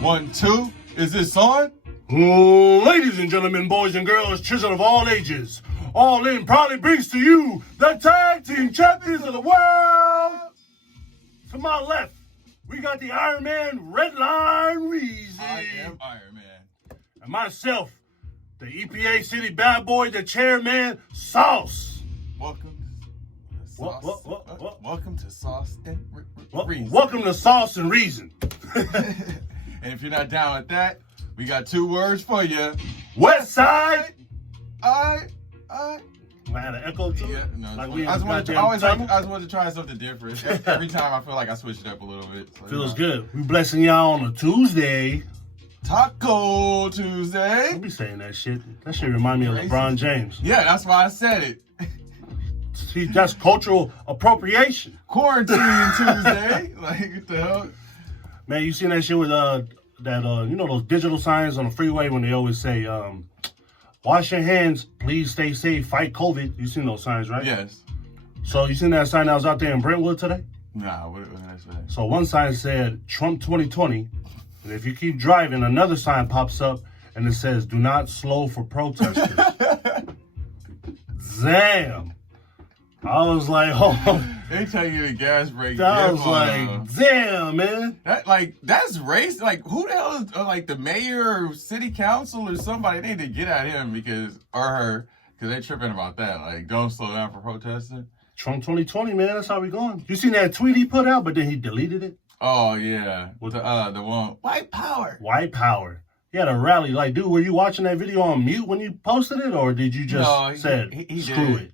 1, 2. Is this on? Ladies and gentlemen, boys and girls, children of all ages, All In proudly brings to you the tag team champions of the world. To my left, we got the Iron Man, Redline Riez. I am Iron Man. And myself, the EPA City bad boy, the chairman, Sauce. Welcome to Sauce. Welcome to Sauce and Reason. Welcome to Sauce and Reason. And if you're not down with that, we got 2 words for you. West Side. I had an echo to it. Yeah, no. Like I just wanted to try something different. Every time I feel like I switched it up a little bit. So, feels good. We blessing y'all on a Tuesday. Taco Tuesday. Don't be saying that shit. That shit remind me of LeBron James. Yeah, that's why I said it. See, that's cultural appropriation. Quarantine Tuesday. Like, what the hell? Man, you seen that shit with you know those digital signs on the freeway when they always say, wash your hands, please stay safe, fight COVID. You seen those signs, right? Yes. So you seen that sign that was out there in Brentwood today? Nah, what did I say? So one sign said Trump 2020, and if you keep driving, another sign pops up and it says do not slow for protesters. Damn. I was like, oh. They tell you the gas brake. I was like, damn, man. That's race. Like, who the hell is like the mayor or city council or somebody? They need to get at him or her because they tripping about that. Like, don't slow down for protesting. Trump 2020, man. That's how we going. You seen that tweet he put out, but then he deleted it. Oh yeah, with the one white power. White power. He had a rally. Like, dude, were you watching that video on mute when you posted it, or did you just screw it?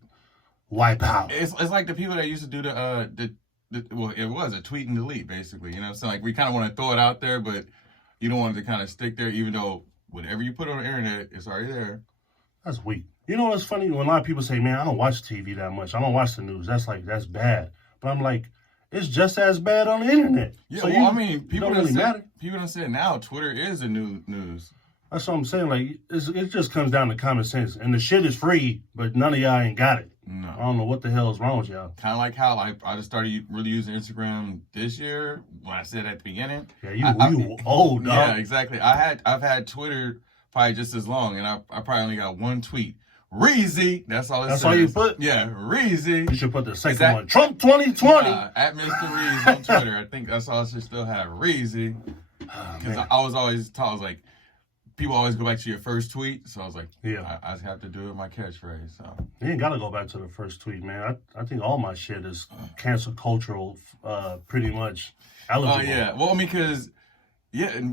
White power. It's like the people that used to do well, it was a tweet and delete, basically. You know, so like we kind of want to throw it out there, but you don't want it to kind of stick there, even though whatever you put on the internet, it's already there. That's weak. You know what's funny? When a lot of people say, man, I don't watch TV that much. I don't watch the news. That's bad. But I'm like, it's just as bad on the internet. Yeah, so I mean, people don't really matter. People don't say it now. Twitter is the new news. That's what I'm saying. Like, it just comes down to common sense. And the shit is free, but none of y'all ain't got it. No. I don't know what the hell is wrong with y'all. Kind of like how I just started really using Instagram this year when I said at the beginning. Yeah, you old, dog. Yeah, exactly. I've had Twitter probably just as long, and I probably only got 1 tweet. Riez, that's all it says. That's all you put? Yeah, Riez. You should put the second one. Trump 2020. At Mr. Riez on Twitter. I think that's all I should still have. Riez. Because I was always taught, I was like, people always go back to your first tweet, so I was like, yeah, I just have to do it my catchphrase. So you ain't gotta go back to the first tweet, man. I think all my shit is cancel cultural, pretty much eligible. Oh yeah, well, I mean, because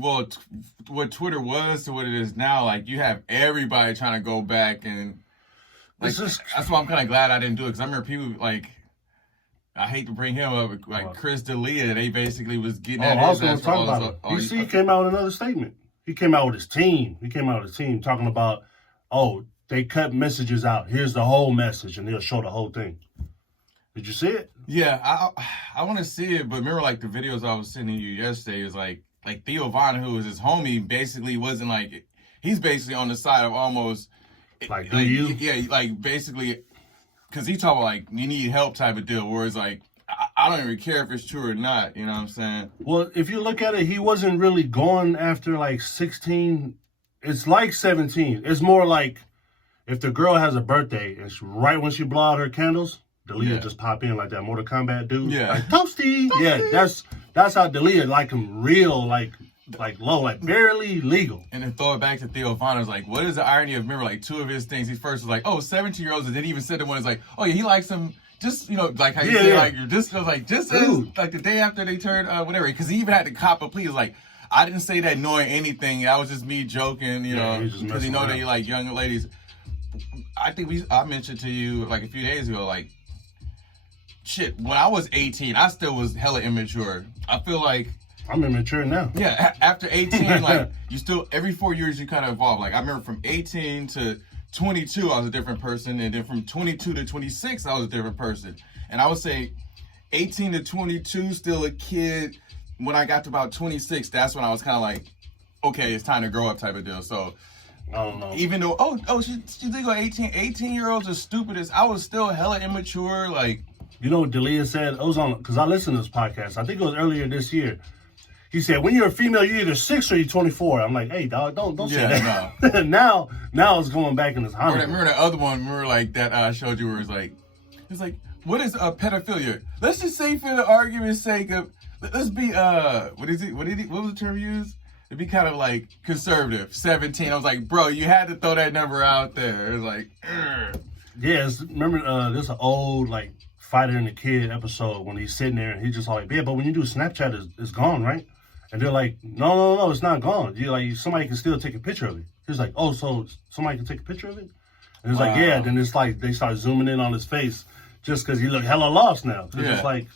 what Twitter was to what it is now, like you have everybody trying to go back and like that's why I'm kind of glad I didn't do it because I remember people like. I hate to bring him up, like Chris D'Elia, they basically was getting at his ass for all this. DC came out with another statement. He came out with his team. Talking about, they cut messages out. Here's the whole message, and they'll show the whole thing. Did you see it? Yeah, I want to see it, but remember, like the videos I was sending you yesterday is like Theo Von, who was his homie, basically wasn't like he's basically on the side of almost like do you? Yeah, like basically. Because he talk about, like, you need help type of deal, where it's like, I don't even care if it's true or not, you know what I'm saying? Well, if you look at it, he wasn't really going after, like, 16. It's like 17. It's more like if the girl has a birthday, and right when she blow out her candles, D'Elia just pop in like that Mortal Kombat dude. Yeah. Like, Toasty! Yeah, that's how D'Elia like him real, like low, like barely legal. And then throw it back to Theo Von, was like, what is the irony of, remember, like, 2 of his things, he first was like, 17-year-olds, and then he even said the one is like, yeah, he likes them, just, you know, like how you say, like, you're just, like, just as, like, the day after they turned, whatever, because he even had to cop a plea, he was like, I didn't say that knowing anything, that was just me joking, you know, because you know that you like young ladies. I think I mentioned to you, like, a few days ago, like, shit, when I was 18, I still was hella immature. I feel like, I'm immature now. Yeah, after 18, like, you still, every 4 years, you kind of evolve. Like, I remember from 18 to 22, I was a different person. And then from 22 to 26, I was a different person. And I would say 18 to 22, still a kid. When I got to about 26, that's when I was kind of like, okay, it's time to grow up type of deal. So, I don't know. Even though, she's legal 18-year-olds are stupid as, I was still hella immature, like. You know what D'Elia said? It was on, because I listened to this podcast. I think it was earlier this year. He said, when you're a female, you're either 6 or you're 24. I'm like, hey, dog, don't say that. No. now it's going back in his Honda. Remember that other one? Remember like that I showed you where it's like, what is pedophilia? Let's just say for the argument's sake of, let's be what was the term used? It'd be kind of like conservative, 17. I was like, bro, you had to throw that number out there. It was like, ugh. Yeah, remember there's an old like Fighter and the Kid episode when he's sitting there and he's just like, yeah, but when you do Snapchat, it's gone, right? And they're like, no, it's not gone. You like somebody can still take a picture of it. He's like, oh, so somebody can take a picture of it? And it's like, yeah. Then it's like they start zooming in on his face just because he look hella lost now. Yeah. It's like,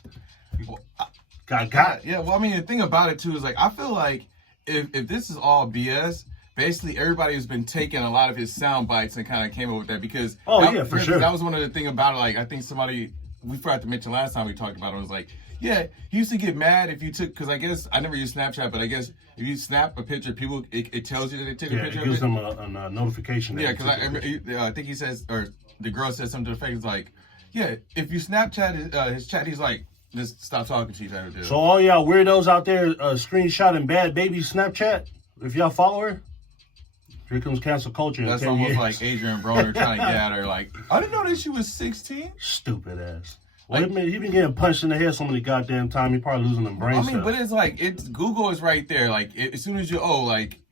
got. Yeah, well, I mean, the thing about it too is like I feel like if this is all BS. Basically, everybody has been taking a lot of his sound bites and kind of came up with that because for sure. That was one of the things about it. Like I think we forgot to mention last time we talked about it was like, yeah, he used to get mad if you took, because I guess I never used Snapchat, but I guess if you snap a picture, people it tells you that they took a picture. It gives them a notification. Yeah, because I think he says, or the girl said something to the face like, yeah, if you Snapchat his chat, he's like, just stop talking to each other. So all y'all weirdos out there screenshotting bad baby Snapchat, if y'all follow her. Here comes cancel culture. That's almost like Adrian Broner trying to get at her. Like, I didn't know that she was 16. Stupid ass. Well, he been getting punched in the head so many goddamn time. He probably losing them brain cells. But it's like Google is right there. Like as soon as you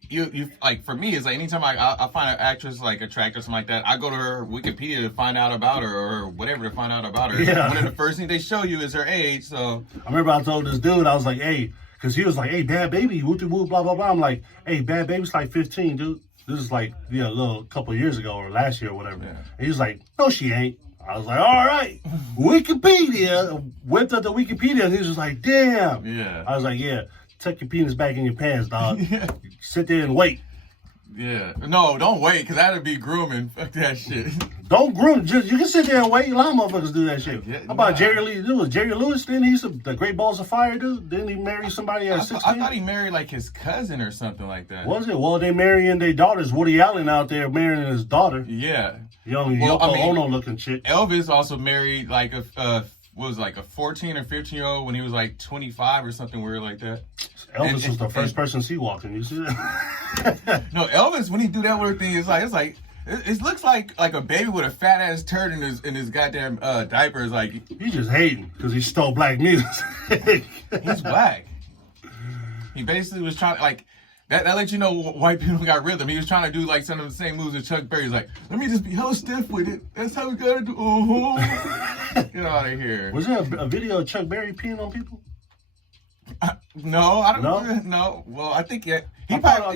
you like for me, it's like anytime I find an actress like attractive or something like that, I go to her Wikipedia to find out about her or whatever to find out about her. Yeah. One of the first things they show you is her age. So I remember I told this dude, I was like, hey, because he was like, hey, bad baby, woo blah blah blah. I'm like, hey, bad baby's like 15, dude. This is like a little couple of years ago or last year or whatever. Yeah. And he was like, no, she ain't. I was like, all right, Wikipedia. Went up to Wikipedia and he was just like, damn. Yeah. I was like, yeah, tuck your penis back in your pants, dog. Yeah. Sit there and wait. Yeah. No, don't wait, because that'd be grooming. Fuck that shit. Don't groom. You can sit there and wait. A lot of motherfuckers do that shit. How about Jerry Lee? It was Jerry Lewis. Didn't he the Great Balls of Fire dude? Didn't he marry somebody at 16? I thought he married like his cousin or something like that. Was it? Well, they marrying their daughters. Woody Allen out there marrying his daughter. Yeah. Young Yoko Ono looking chick. Elvis also married like a 14 or 15-year-old when he was like 25 or something weird like that. Elvis was the first person she walked in. You see that? No, Elvis, when he do that weird thing, it looks like a baby with a fat ass turd in his goddamn diapers. Like he's just hating because he stole black music. He's black. He basically was trying to like that lets you know white people got rhythm. He was trying to do like some of the same moves as Chuck Berry's like, let me just be hella stiff with it. That's how we gotta do. Get out of here. Was there a video of Chuck Berry peeing on people? No, I don't know. Well, I think I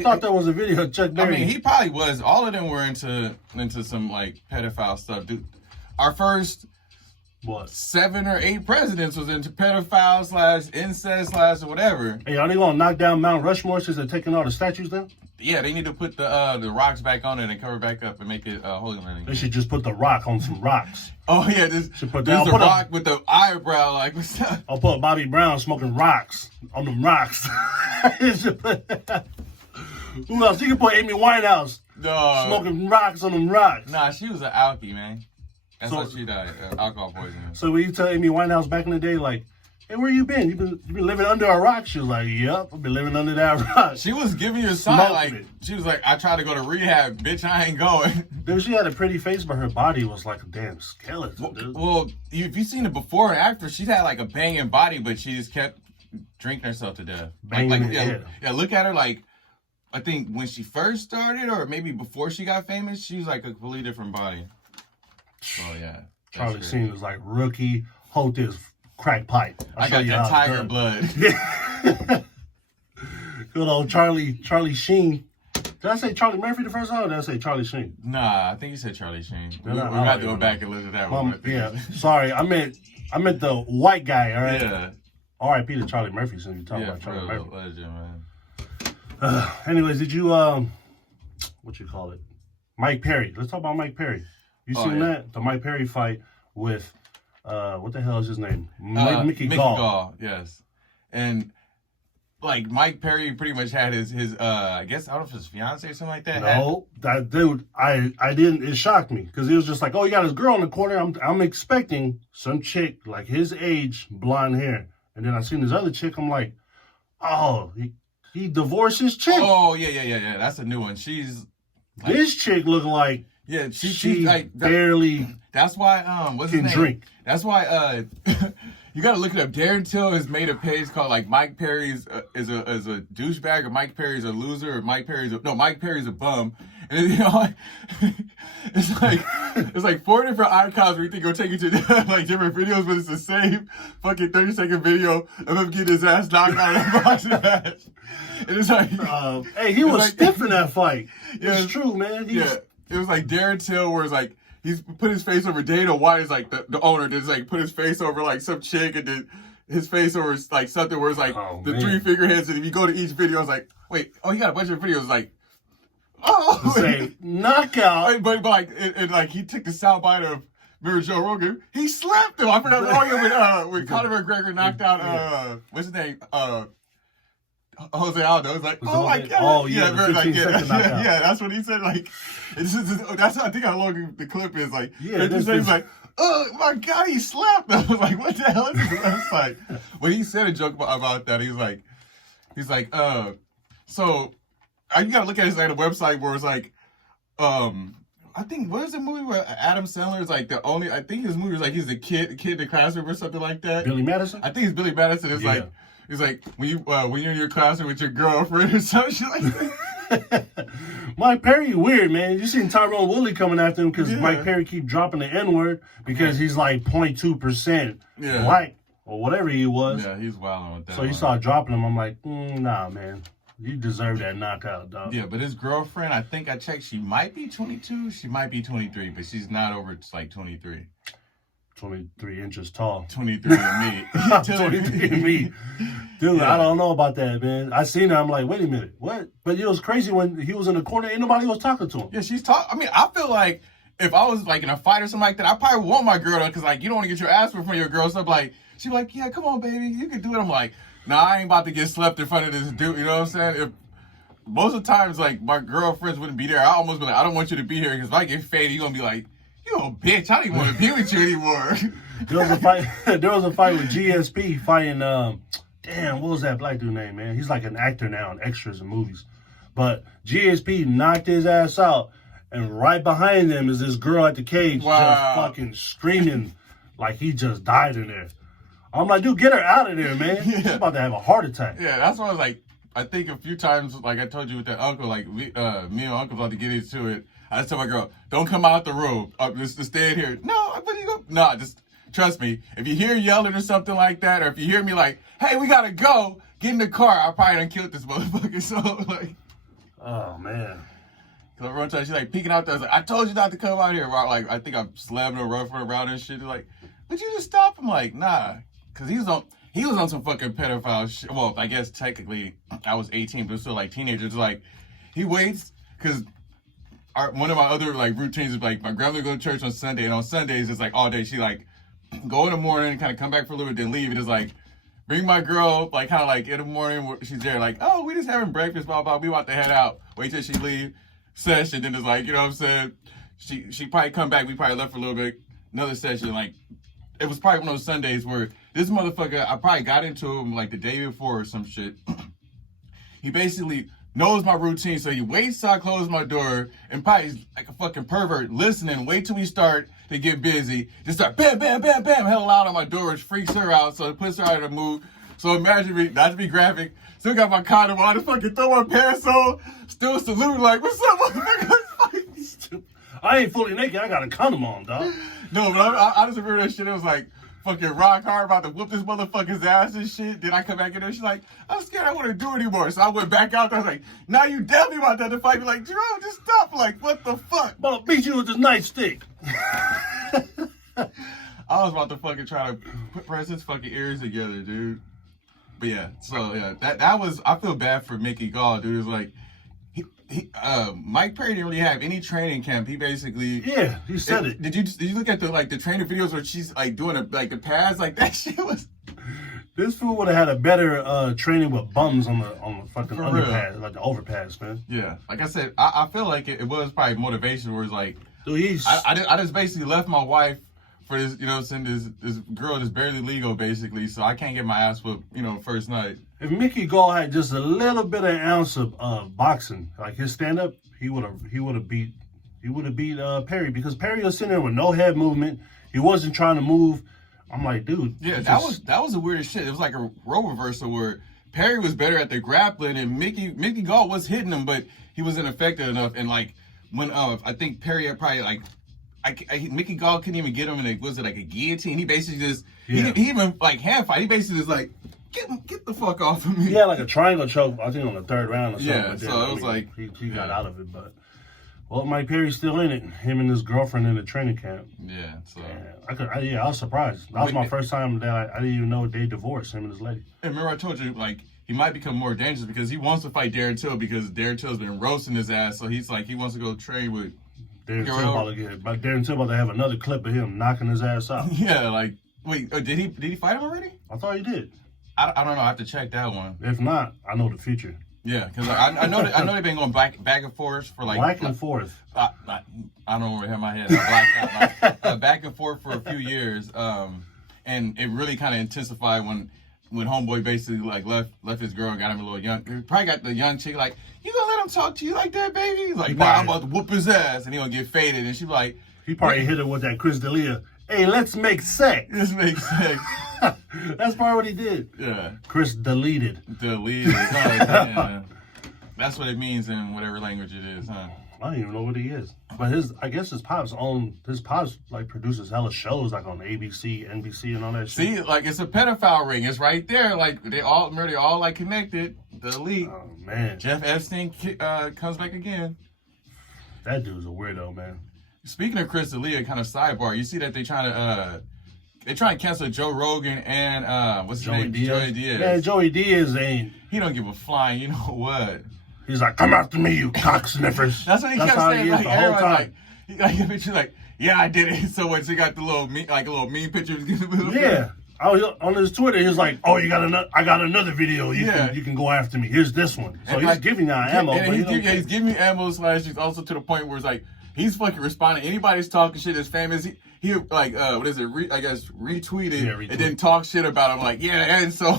thought there was a video of Chuck Berry. I mean, he probably was. All of them were into some like pedophile stuff. Dude, our first 7 or 8 presidents was into pedophile / incest / whatever. Hey, are they gonna knock down Mount Rushmore since they're taking all the statues down? Yeah, they need to put the rocks back on it and cover it back up and make it holy land. They should just put the rock on some rocks. Oh yeah, this the rock with the eyebrow like. What's up? I'll put Bobby Brown smoking rocks on them rocks. Who else? You can put Amy Winehouse smoking rocks on them rocks. Nah, she was an alkie, man. That's what she died, alcohol poisoning. So when you tell Amy Winehouse back in the day, like, hey, where you been? You been living under a rock? She was like, yep, I've been living under that rock. She was giving you a sign, she was like, I tried to go to rehab, bitch, I ain't going. Dude, she had a pretty face, but her body was like a damn skeleton, dude. Well, if you've seen it before and after, she'd had like a banging body, but she just kept drinking herself to death. Yeah, look at her like, I think when she first started, or maybe before she got famous, she was like a completely different body. Oh yeah, Charlie Sheen was like, rookie, hold this crack pipe. I got that tiger blood. Yeah. Good old Charlie Sheen. Did I say Charlie Murphy the first time, or did I say Charlie Sheen? Nah, I think you said Charlie Sheen. We're about to go back and listen to that one. Yeah, sorry, I meant the white guy. All right. Yeah. R.I.P. to Charlie Murphy. Since you talking about Charlie Murphy. Legend, man. Anyways, did you what you call it? Mike Perry. Let's talk about Mike Perry. You seen that? The Mike Perry fight with, what the hell is his name? Mickey Gall. Yes. And, like, Mike Perry pretty much had his I guess, I don't know if his fiance or something like that. No, that dude, I didn't, it shocked me. Because he was just like, oh, you got his girl in the corner. I'm expecting some chick, like his age, blonde hair. And then I seen this other chick, I'm like, Oh, he divorced his chick. Oh yeah. That's a new one. She's like, this chick look like she like barely. That's why what's his can name? Drink. That's why you gotta look it up. Darren Till has made a page called like Mike Perry's is a douchebag, or Mike Perry's a loser, or Mike Perry's a bum. And you know, it's like 4 different icons where you think will take you to like different videos, but it's the same fucking 30-second video of him getting his ass knocked out in a boxing match. And it's like, hey, he was like, stiff in that fight. Yeah, it's true, man. It was like Darren Till, where it's like he's put his face over Dana White, is like the owner, just like put his face over like some chick, and then his face over like something where it's like the 3 figureheads, and if you go to each video, it's like, wait, he got a bunch of videos like, say knockout, but like it like he took the soundbite of, remember Joe Rogan? He slapped him. I forgot when Conor McGregor knocked out what's his name? Jose Aldo. It's like, oh my god. Oh yeah, that's what he said. Like, that's I think how long the clip is. Like, this is like, oh my god, he slapped him. I was like, what the hell is this? I was like, when he said a joke about that, he's like, so you gotta look at his like the website where it's like, I think what is the movie where Adam Sandler is like the only? I think his movie is like he's the kid in the classroom or something like that. Billy Madison. I think it's Billy Madison. It's like. It's like when you're in your classroom with your girlfriend or something like that. Mike Perry, weird, man. You seen Tyrone Woodley coming after him because Mike Perry keep dropping the N-word because he's like 0.2% black or whatever he was. Yeah, he's wilding with that. So he started dropping him. I'm like, nah, man. You deserve that knockout, dog. Yeah, but his girlfriend, I think I checked, she might be 22, she might be 23, but she's not over like 23. 23 inches tall. 23 to me. 23 to me. Dude, I don't know about that, man. I seen her. I'm like, wait a minute. What? But it was crazy when he was in the corner. Ain't nobody was talking to him. Yeah, she's talking. I mean, I feel like if I was like in a fight or something like that, I probably want my girl to, because like you don't want to get your ass whipped in front of your girl. So I'm like, she's like, yeah, come on, baby. You can do it. I'm like, nah, I ain't about to get slept in front of this dude. You know what I'm saying? If most of the times, like, my girlfriends wouldn't be there, I almost be like, I don't want you to be here, because if I get faded, you're going to be like, you a bitch. I don't even want to be with you anymore. There was a fight with GSP fighting, damn, what was that black dude name, man? He's like an actor now in extras and movies. But GSP knocked his ass out, and right behind them is this girl at the cage just fucking screaming like he just died in there. I'm like, dude, get her out of there, man. She's about to have a heart attack. Yeah, that's why I was like, I think a few times, like I told you with that uncle, like me and uncle about to get into it. I just told my girl, don't come out the room. Just stay in here. No, but you go. No, just trust me. If you hear yelling or something like that, or if you hear me like, hey, we gotta go, get in the car. I probably done killed this motherfucker. So like, oh man. Cause everyone time she's like peeking out there. I was like, I told you not to come out here. Like I think I'm slamming her rough around and shit. Like, would you just stop? I'm like, nah, cause he was on some fucking pedophile shit. Well, I guess technically I was 18, but still like teenagers. Like, he waits because one of my other like routines is like my grandmother go to church on Sunday, and on Sundays it's like all day. She like go in the morning, kind of come back for a little bit, then leave. It is like bring my girl like kind of like in the morning. She's there like, oh, we just having breakfast, blah blah. We about to head out. Wait till she leave session. Then it's like, you know what I'm saying. She probably come back. We probably left for a little bit. Another session. Like it was probably one of those Sundays where this motherfucker, I probably got into him like the day before or some shit. He basically knows my routine, so he waits till I close my door, and probably is like a fucking pervert listening, wait till we start to get busy, just start bam, bam, bam, bam, hell loud on my door, which freaks her out, so it puts her out of the mood. So imagine me, not to be graphic, still got my condom on, just fucking throw my pants on, still salute like, what's up, motherfucker? I ain't fully naked, I got a condom on, dog. No, but I just remember that shit, it was like, fucking rock hard, about to whoop this motherfucker's ass and shit. Then I come back in there, she's like, I'm scared, I don't want to do it anymore. So I went back out there, I was like, now you definitely about to fight me. Like, Jerome, just stop. Like, what the fuck? I'm gonna beat you with this nightstick. I was about to fucking try to press his fucking ears together, dude. But yeah, so yeah, that was, I feel bad for Mickey Gall, dude. It was like, Mike Perry didn't really have any training camp. He basically he said it. Did you look at the training videos where she's like doing the pads, like that shit was. This fool would have had a better training with bums on the fucking underpass, like the overpass, man. Yeah, like I said, I feel like it was probably motivation where it's like, dude, I just basically left my wife for this, you know, saying this girl that's barely legal, basically. So I can't get my ass whooped, you know, first night. If Mickey Gall had just a little bit of ounce of boxing, like his stand up, he would have beat Perry, because Perry was sitting there with no head movement. He wasn't trying to move. I'm like, dude. Yeah, that was the weirdest shit. It was like a role reversal where Perry was better at the grappling and Mickey Gall was hitting him, but he wasn't effective enough. And like when I think Perry had probably like Mickey Gall couldn't even get him in was it like a guillotine? He basically just he even like hand fight. He basically just like get the fuck off of me. He had like a triangle choke, I think on the third round or something. Yeah, so it was like he got out of it, but well, Mike Perry's still in it. Him and his girlfriend in the training camp. Yeah, so I was surprised. That was my first time that I didn't even know they divorced, him and his lady. And remember I told you like he might become more dangerous because he wants to fight Darren Till because Darren Till's been roasting his ass, so he's like he wants to go train with Darren Till about to have another clip of him knocking his ass out. Yeah, like wait, did he fight him already? I thought he did. I don't know. I have to check that one. If not, I know the future. Yeah, because I know they've been going back and forth for like back and forth. I don't know where my head. I blacked out. Back and forth for a few years, and it really kind of intensified when Homeboy basically like left his girl and got him a little young. He probably got the young chick like, you gonna let him talk to you like that, baby? He's like, nah, I'm about to whoop his ass, and he gonna get faded. And she like, he probably hit her with that Chris D'Elia. Hey, let's make sex. Let's make sex. That's probably what he did. Yeah. Chris deleted. Deleted. Oh, yeah. That's what it means in whatever language it is, huh? I don't even know what he is. But I guess his pops like produces hella shows like on ABC, NBC, and all that shit. See, like it's a pedophile ring. It's right there. Like they're all like connected. The elite. Oh man. Jeff Epstein comes back again. That dude's a weirdo, man. Speaking of Chris D'Elia, kind of sidebar, you see that they trying to cancel Joe Rogan and what's his name? Joey Diaz. Man, Joey Diaz ain't. He don't give a flying. You know what? He's like, come after me, you cock sniffers. That's what he kept saying. Like everyone's like, yeah, I did it. So once he got the little meme picture. Yeah. On his Twitter, he was like, "Oh, I got another video. You can go after me. Here's this one." So he's giving you ammo. He's giving me ammo. He's also to the point where it's like he's fucking responding. Anybody's talking shit that's famous. He like what is it? I guess retweeted and then talk shit about him. Like and so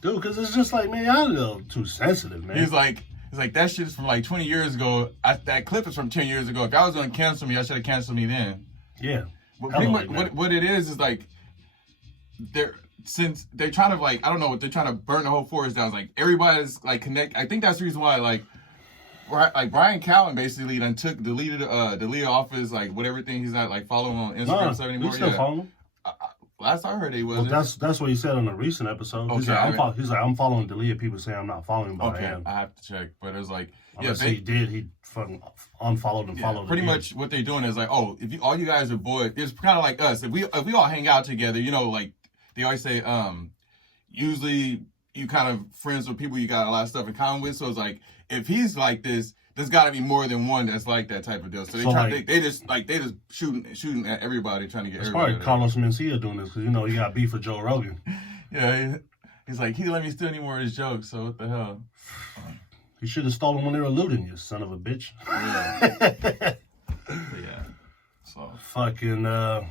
dude, because it's just like, man, y'all a little too sensitive, man. He's like that shit is from like 20 years ago. That clip is from 10 years ago. If y'all was gonna cancel me, I should have canceled me then. Yeah. But pretty much what it is like since they're trying to like I don't know what they're trying to burn the whole forest down. It's like everybody's like connect. I think that's the reason why like Brian Callen basically then deleted off his like whatever thing he's not like following on Instagram stuff anymore. Still following him. Last I heard he was. Well, that's what he said on a recent episode. Okay, he's like, I'm following D'Elia. People say I'm not following him, but okay, I am. I have to check. But it was like, he did. He fucking unfollowed and followed. Pretty much what they're doing is like, if all you guys are boys, it's kind of like us. If we all hang out together, you know, like they always say, usually you kind of friends with people you got a lot of stuff in common with. So it's like if he's like this. There's got to be more than one that's like that type of deal. So they just shooting at everybody, trying to get everybody. It's probably Carlos Mencia doing this because you know he got beef with Joe Rogan. Yeah, he's like he didn't let me steal any more of his jokes. So what the hell? He should have stolen when they were looting, you son of a bitch. Yeah. Yeah. So fucking. The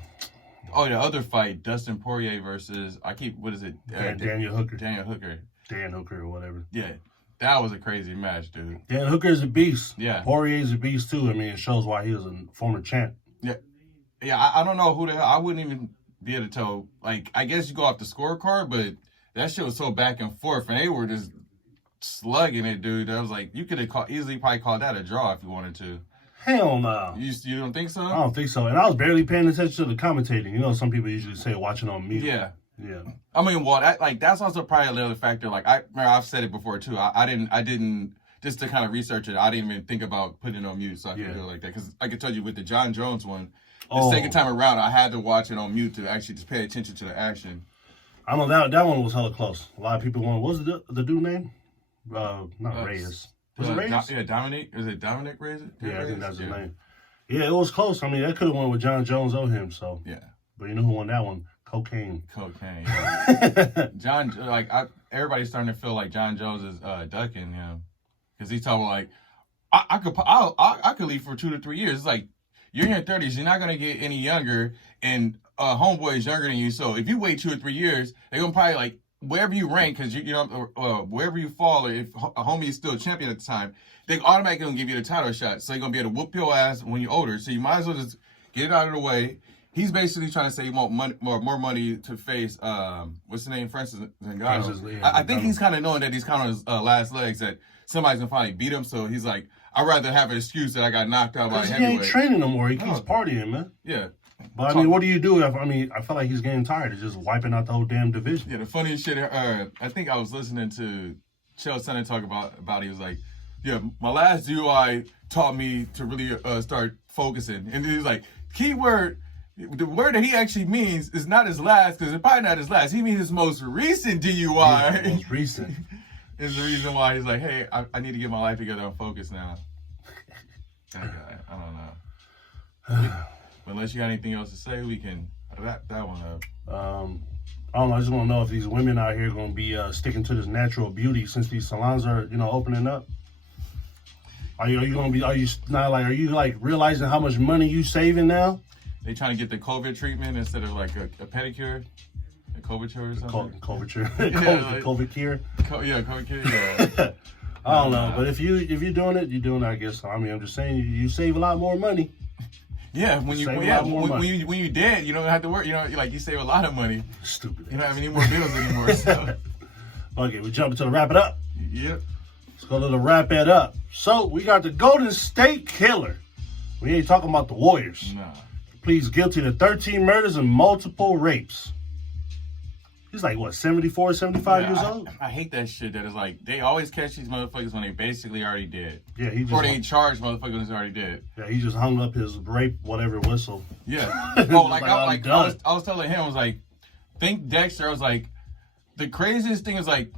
other fight, Dustin Poirier versus what is it? Daniel Hooker. Dan Hooker or whatever. Yeah. That was a crazy match, dude. Dan Hooker's a beast. Yeah. Poirier's a beast, too. I mean, it shows why he was a former champ. Yeah. Yeah, I don't know who the hell. I wouldn't even be able to tell. Like, I guess you go off the scorecard, but that shit was so back and forth, and they were just slugging it, dude. I was like, you could have easily probably called that a draw if you wanted to. Hell no. You don't think so? I don't think so. And I was barely paying attention to the commentating. You know, some people usually say watching on mute. Yeah. Yeah. I mean, well, that's also probably another factor. Like, I've said it before, too. I didn't, just to kind of research it, I didn't even think about putting it on mute so I could do it like that. Because I could tell you with the John Jones one, the second time around, I had to watch it on mute to actually just pay attention to the action. I know that one was hella close. A lot of people what was the dude name? Not Riez. Was it Riez? Yeah, Dominic. Is it Dominic Riez? Yeah, I think that's his name. Yeah, it was close. I mean, that could have won with John Jones or him, so. Yeah. But you know who won that one? Cocaine. Yeah. Everybody's starting to feel like John Jones is ducking him because he's talking like, I could leave for 2 to 3 years. It's like you're in your 30s, you're not gonna get any younger, and homeboy is younger than you. So if you wait 2 or 3 years, they're gonna probably like wherever you rank, because you know wherever you fall, or if a homie is still a champion at the time, they automatically gonna give you the title shot. So they're gonna be able to whoop your ass when you're older. So you might as well just get it out of the way. He's basically trying to say more money to face what's the name, Francis Ngannou. I think he's kind of knowing that he's kind of on his last legs, that somebody's gonna finally beat him. So he's like, I'd rather have an excuse that I got knocked out by a heavyweight. He ain't training no more. He keeps partying, man. Yeah. But I mean, what do you do? I feel like he's getting tired of just wiping out the whole damn division. Yeah, the funniest shit. I think I was listening to Chael Sonnen talk about it. He was like, "Yeah, my last DUI taught me to really start focusing." And he was like, "Keyword, the word that he actually means is not his last, because it's probably not his last. He means his most recent DUI." Yeah, most recent is the reason why he's like, "Hey, I need to get my life together. I'm focused now." That guy, I don't know. Unless you got anything else to say, we can wrap that one up. I don't know. I just want to know if these women out here going to be sticking to this natural beauty since these salons are, opening up. Are you realizing how much money you saving now? They trying to get the COVID treatment instead of like a pedicure, a COVID cure or something. COVID cure, COVID cure. COVID cure. Yeah. I don't know, but if you're doing it, you're doing it, I guess. I mean, I'm just saying you save a lot more money. Yeah, when you dead, you don't have to work. You save a lot of money. Stupid. You don't have any more bills anymore. So. Okay, we jump into the wrap it up. Yep. Let's go to the wrap it up. So we got the Golden State Killer. We ain't talking about the Warriors. Nah. Pleads guilty to 13 murders and multiple rapes. He's like, what, 74, 75 years old? I hate that shit that is like, they always catch these motherfuckers when they basically already dead. Yeah, or they charge motherfuckers when they're already dead. Yeah, he just hung up his rape whatever whistle. Yeah. I was telling him, I was like, think Dexter. I was like, the craziest thing is like,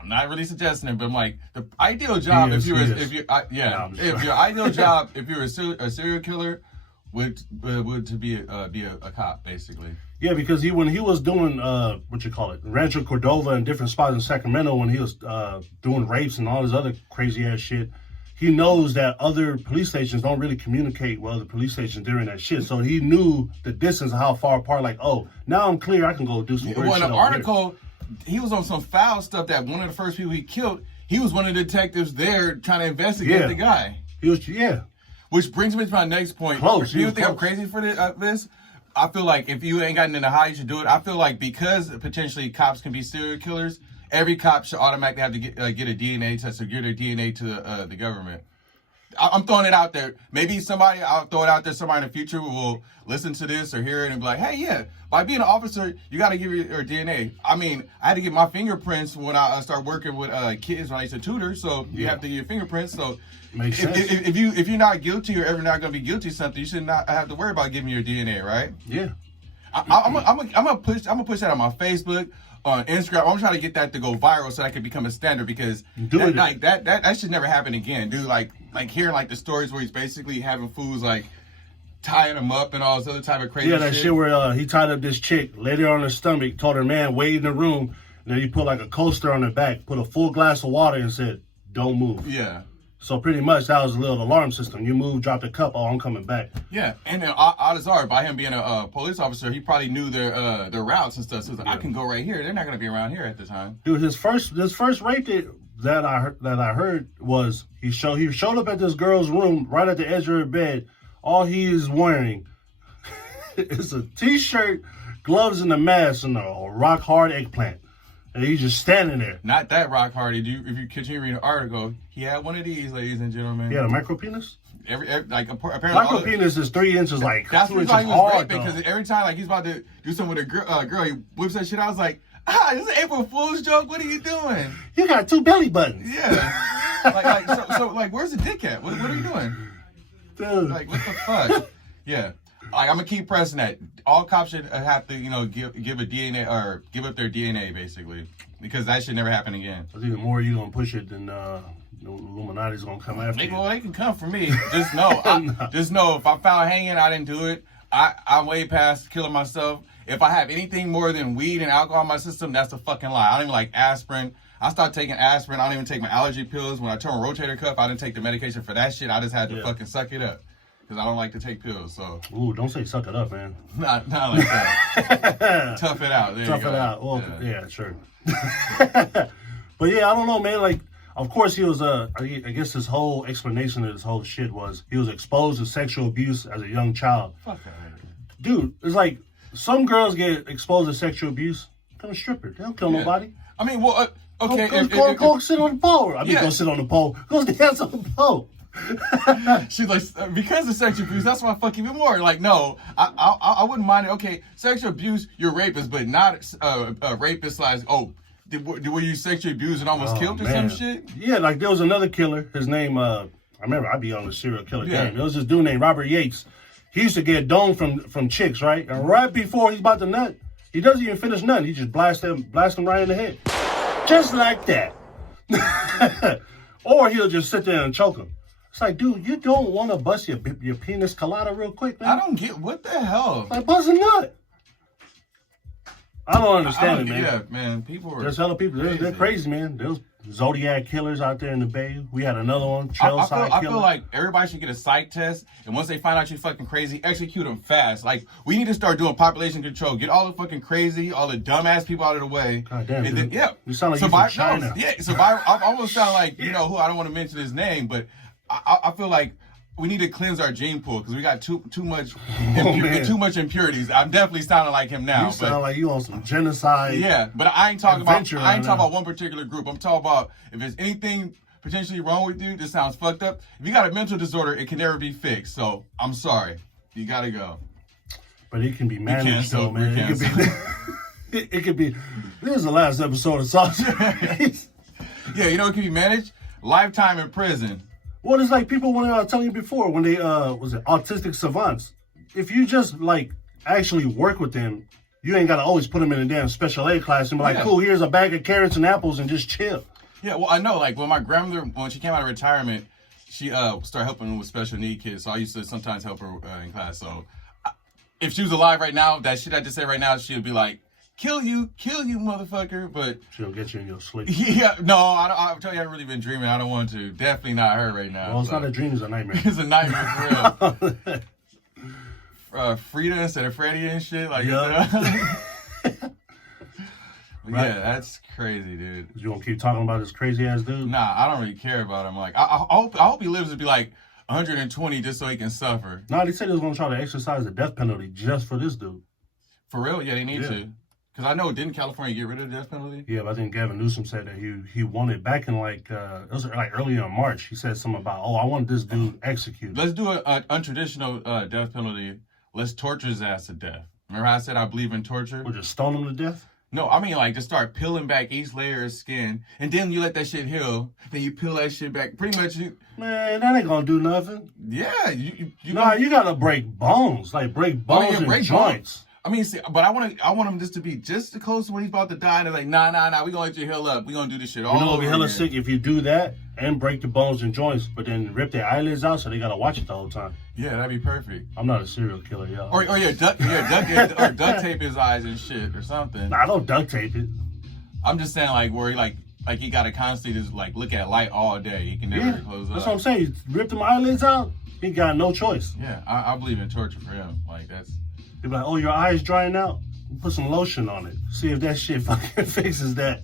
I'm not really suggesting it, but I'm like, the ideal job if your ideal job if you're a serial killer would to be a cop, basically. Yeah, because when he was doing Rancho Cordova and different spots in Sacramento, when he was doing rapes and all this other crazy ass shit, he knows that other police stations don't really communicate with other police stations during that shit. So he knew the distance of how far apart. Like, oh, now I'm clear. I can go do some weird shit. Well, in the article, he was on some foul stuff that one of the first people he killed, he was one of the detectives there trying to investigate the guy. He was, Which brings me to my next point. Close. Do you think I'm crazy for this? I feel like if you ain't gotten into high, you should do it. I feel like because potentially cops can be serial killers, every cop should automatically have to get a DNA test or give their DNA to the government. I'm throwing it out there. Maybe I'll throw it out there, somebody in the future will listen to this or hear it and be like, hey, yeah, by being an officer, you got to give your DNA. I mean, I had to get my fingerprints when I started working with kids when I used to tutor, so you have to get your fingerprints. So if you're not guilty or ever not going to be guilty of something, you should not have to worry about giving your DNA, right? Yeah. I'm gonna push that on my Facebook, on Instagram. I'm trying to get that to go viral so that can become a standard, because that should never happen again, dude. Like hearing like the stories where he's basically having fools like tying him up and all this other type of crazy shit. Yeah, that shit where he tied up this chick, laid her on her stomach, told her man wait in the room, and then he put like a coaster on her back, put a full glass of water and said, "Don't move." Yeah. So pretty much that was a little alarm system. You move, drop the cup, I'm coming back. Yeah, and then odds are, by him being a police officer, he probably knew their routes and stuff. So he's like, I can go right here. They're not gonna be around here at the time. Dude, his first rape that I heard was he showed up at this girl's room right at the edge of her bed. All he is wearing is a t-shirt, gloves, and a mask, and a rock hard eggplant. And he's just standing there. Not that rock hard. If you continue reading the article, he had one of these, ladies and gentlemen. He had a micro penis? Apparently micro penis is 3 inches, like, that's 2 inches hard, he was raping, because every time like he's about to do something with a girl, he whips that shit out. I was like, this is an April Fool's joke. What are you doing? You got 2 belly buttons. Yeah. so where's the dick at? What are you doing? Dude. Like, what the fuck? Yeah. Like, I'm gonna keep pressing that. All cops should have to, give a DNA or give up their DNA, basically, because that should never happen again. I think the more you're gonna push it, then the Illuminati's gonna come after you. Well, they can come for me. Just know, just know, if I'm found hanging, I didn't do it. I'm way past killing myself. If I have anything more than weed and alcohol in my system, that's a fucking lie. I don't even like aspirin. I stopped taking aspirin. I don't even take my allergy pills. When I tore my rotator cuff, I didn't take the medication for that shit. I just had to fucking suck it up. because I don't like to take pills. So. Ooh, don't say suck it up, man. Not like that. Tough it out. There Tough you go. it out. Well, yeah, sure. But yeah, I don't know, man. Like, of course, he was. I guess his whole explanation of this whole shit was he was exposed to sexual abuse as a young child. Fuck that. Dude, it's like some girls get exposed to sexual abuse. Become a stripper. They don't kill nobody. I mean, well, okay. Go sit on the pole. I mean, go sit on the pole. Go dance on the pole. She's like, because of sexual abuse, that's why I fuck even more. Like, no, I wouldn't mind it. Okay, sexual abuse, you're rapist, but not rapist slash, were you sexually abused and almost killed or some shit? Yeah, like there was another killer. His name, I remember I'd be on the serial killer game. There was this dude named Robert Yates. He used to get domed from chicks, right? And right before he's about to nut, he doesn't even finish nutting. He just blasts them right in the head. Just like that. Or he'll just sit there and choke him. It's like, dude, you don't want to bust your penis colada real quick, man? I don't get, what the hell? Like, bust a nut. I don't understand it, man. Yeah, man, people are... There's hella people. They're crazy, man. There's Zodiac killers out there in the Bay. We had another one, I feel like everybody should get a psych test, and once they find out you're fucking crazy, execute them fast. Like, we need to start doing population control. Get all the fucking crazy, all the dumbass people out of the way. God damn, and dude. then, You sound like you're from China. Survivor. I almost sound like, you know who, I don't want to mention his name, but I feel like we need to cleanse our gene pool because we got too much impurities. I'm definitely sounding like him now. You sound like you on some genocide. Yeah, but I ain't talking about one particular group. I'm talking about if there's anything potentially wrong with you, this sounds fucked up. If you got a mental disorder, it can never be fixed. So I'm sorry, you gotta go. But it can be managed, though, man. It could be. This is the last episode of Sausage. Yeah, you know it can be managed. Lifetime in prison. Well, it's like people when I was telling you before when they was it autistic savants. If you just like actually work with them, you ain't gotta always put them in a damn special ed class and be like, cool, here's a bag of carrots and apples and just chill. Yeah, well, I know. Like when my grandmother, when she came out of retirement, she started helping with special need kids. So I used to sometimes help her in class. So if she was alive right now, that shit I just said right now, she'd be like, kill you, motherfucker. But she'll get you in your sleep. Yeah, no, I'll tell you, I haven't really been dreaming. I don't want to. Definitely not her right now. Well, it's not a dream, it's a nightmare. It's a nightmare for real. Frida instead of Freddie and shit. Like, Right. Yeah, that's crazy, dude. You gonna keep talking about this crazy ass dude? Nah, I don't really care about him. Like, I hope he lives to be like 120 just so he can suffer. No, they said he was gonna try to exercise the death penalty just for this dude. For real? Yeah, they need to. Because I know, didn't California get rid of the death penalty? Yeah, but I think Gavin Newsom said that he wanted back in like, it was like early in March. He said something about, I want this dude executed. Let's do an untraditional death penalty. Let's torture his ass to death. Remember how I said I believe in torture? Or just stone him to death? No, I mean like just start peeling back each layer of skin, and then you let that shit heal. Then you peel that shit back. Pretty much, man, that ain't gonna do nothing. Yeah, you gotta break bones, like break bones and joints. I mean, see, but I want him just to be just as close to when he's about to die. And they're like, nah, we gonna let you heal up. We gonna do this shit all over. You know, it'll be hella sick if you do that and break the bones and joints, but then rip their eyelids out, so they gotta watch it the whole time. Yeah, that'd be perfect. I'm not a serial killer, y'all. Or duct tape his eyes and shit or something. Nah, I don't duct tape it. I'm just saying, like, where he gotta constantly just like look at light all day. He can never close up. That's what I'm saying. You rip them eyelids out, he got no choice. Yeah, I believe in torture for him. Like that's. You're like, oh, your eye's drying out? Put some lotion on it. See if that shit fucking fixes that.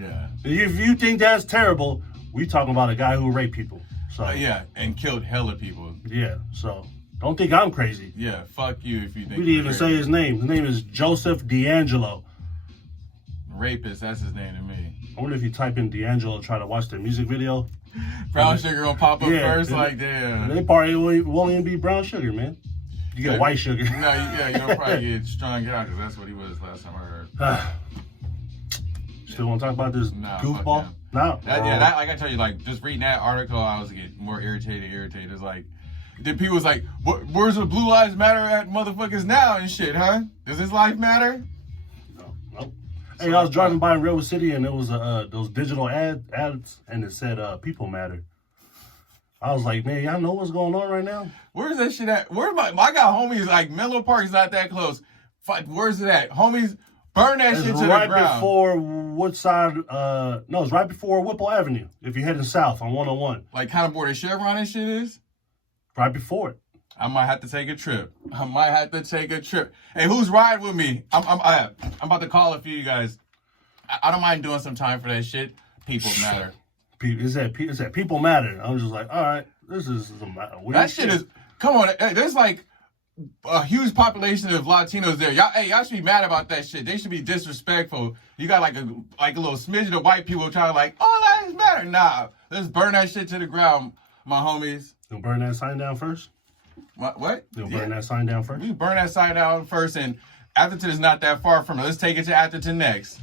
Yeah. If you think that's terrible, we talking about a guy who raped people. So yeah, and killed hella people. Yeah, so don't think I'm crazy. Yeah, fuck you if you think. We didn't even say his name. His name is Joseph D'Angelo. Rapist, that's his name to me. I wonder if you type in D'Angelo, try to watch the music video. Brown sugar gonna pop up first, like damn. They probably won't even be brown sugar, man. You get white sugar. No, you'll probably get strung out because that's what he was last time I heard. Still want to talk about this goofball? No. That, like I tell you, like just reading that article, I was getting more irritated. It's like, then people was like, where's the Blue Lives Matter at motherfuckers now and shit, huh? Does his life matter? No. Hey, I was driving by in Redwood City and there was those digital ads and it said people matter. I was like, man, y'all know what's going on right now? Where's that shit at? I got homies, like, Menlo Park's not that close. Where's it at? Homies, burn that shit to the ground. Right before Woodside, no, it's right before Whipple Avenue, if you're heading south on 101. Like, kind of where the Chevron and shit is? right before it. I might have to take a trip. Hey, who's riding with me? I'm about to call a few of you guys. I don't mind doing some time for that shit. People matter. Is that people matter? I'm just like, all right, this is a weird that shit is. Come on, there's like a huge population of Latinos there. Y'all should be mad about that shit. They should be disrespectful. You got like a little smidgen of white people trying to like, all lives matter. Nah, let's burn that shit to the ground, my homies. You'll burn that sign down first? What? You'll burn that sign down first? We burn that sign down first, and Atherton is not that far from it. Let's take it to Atherton next.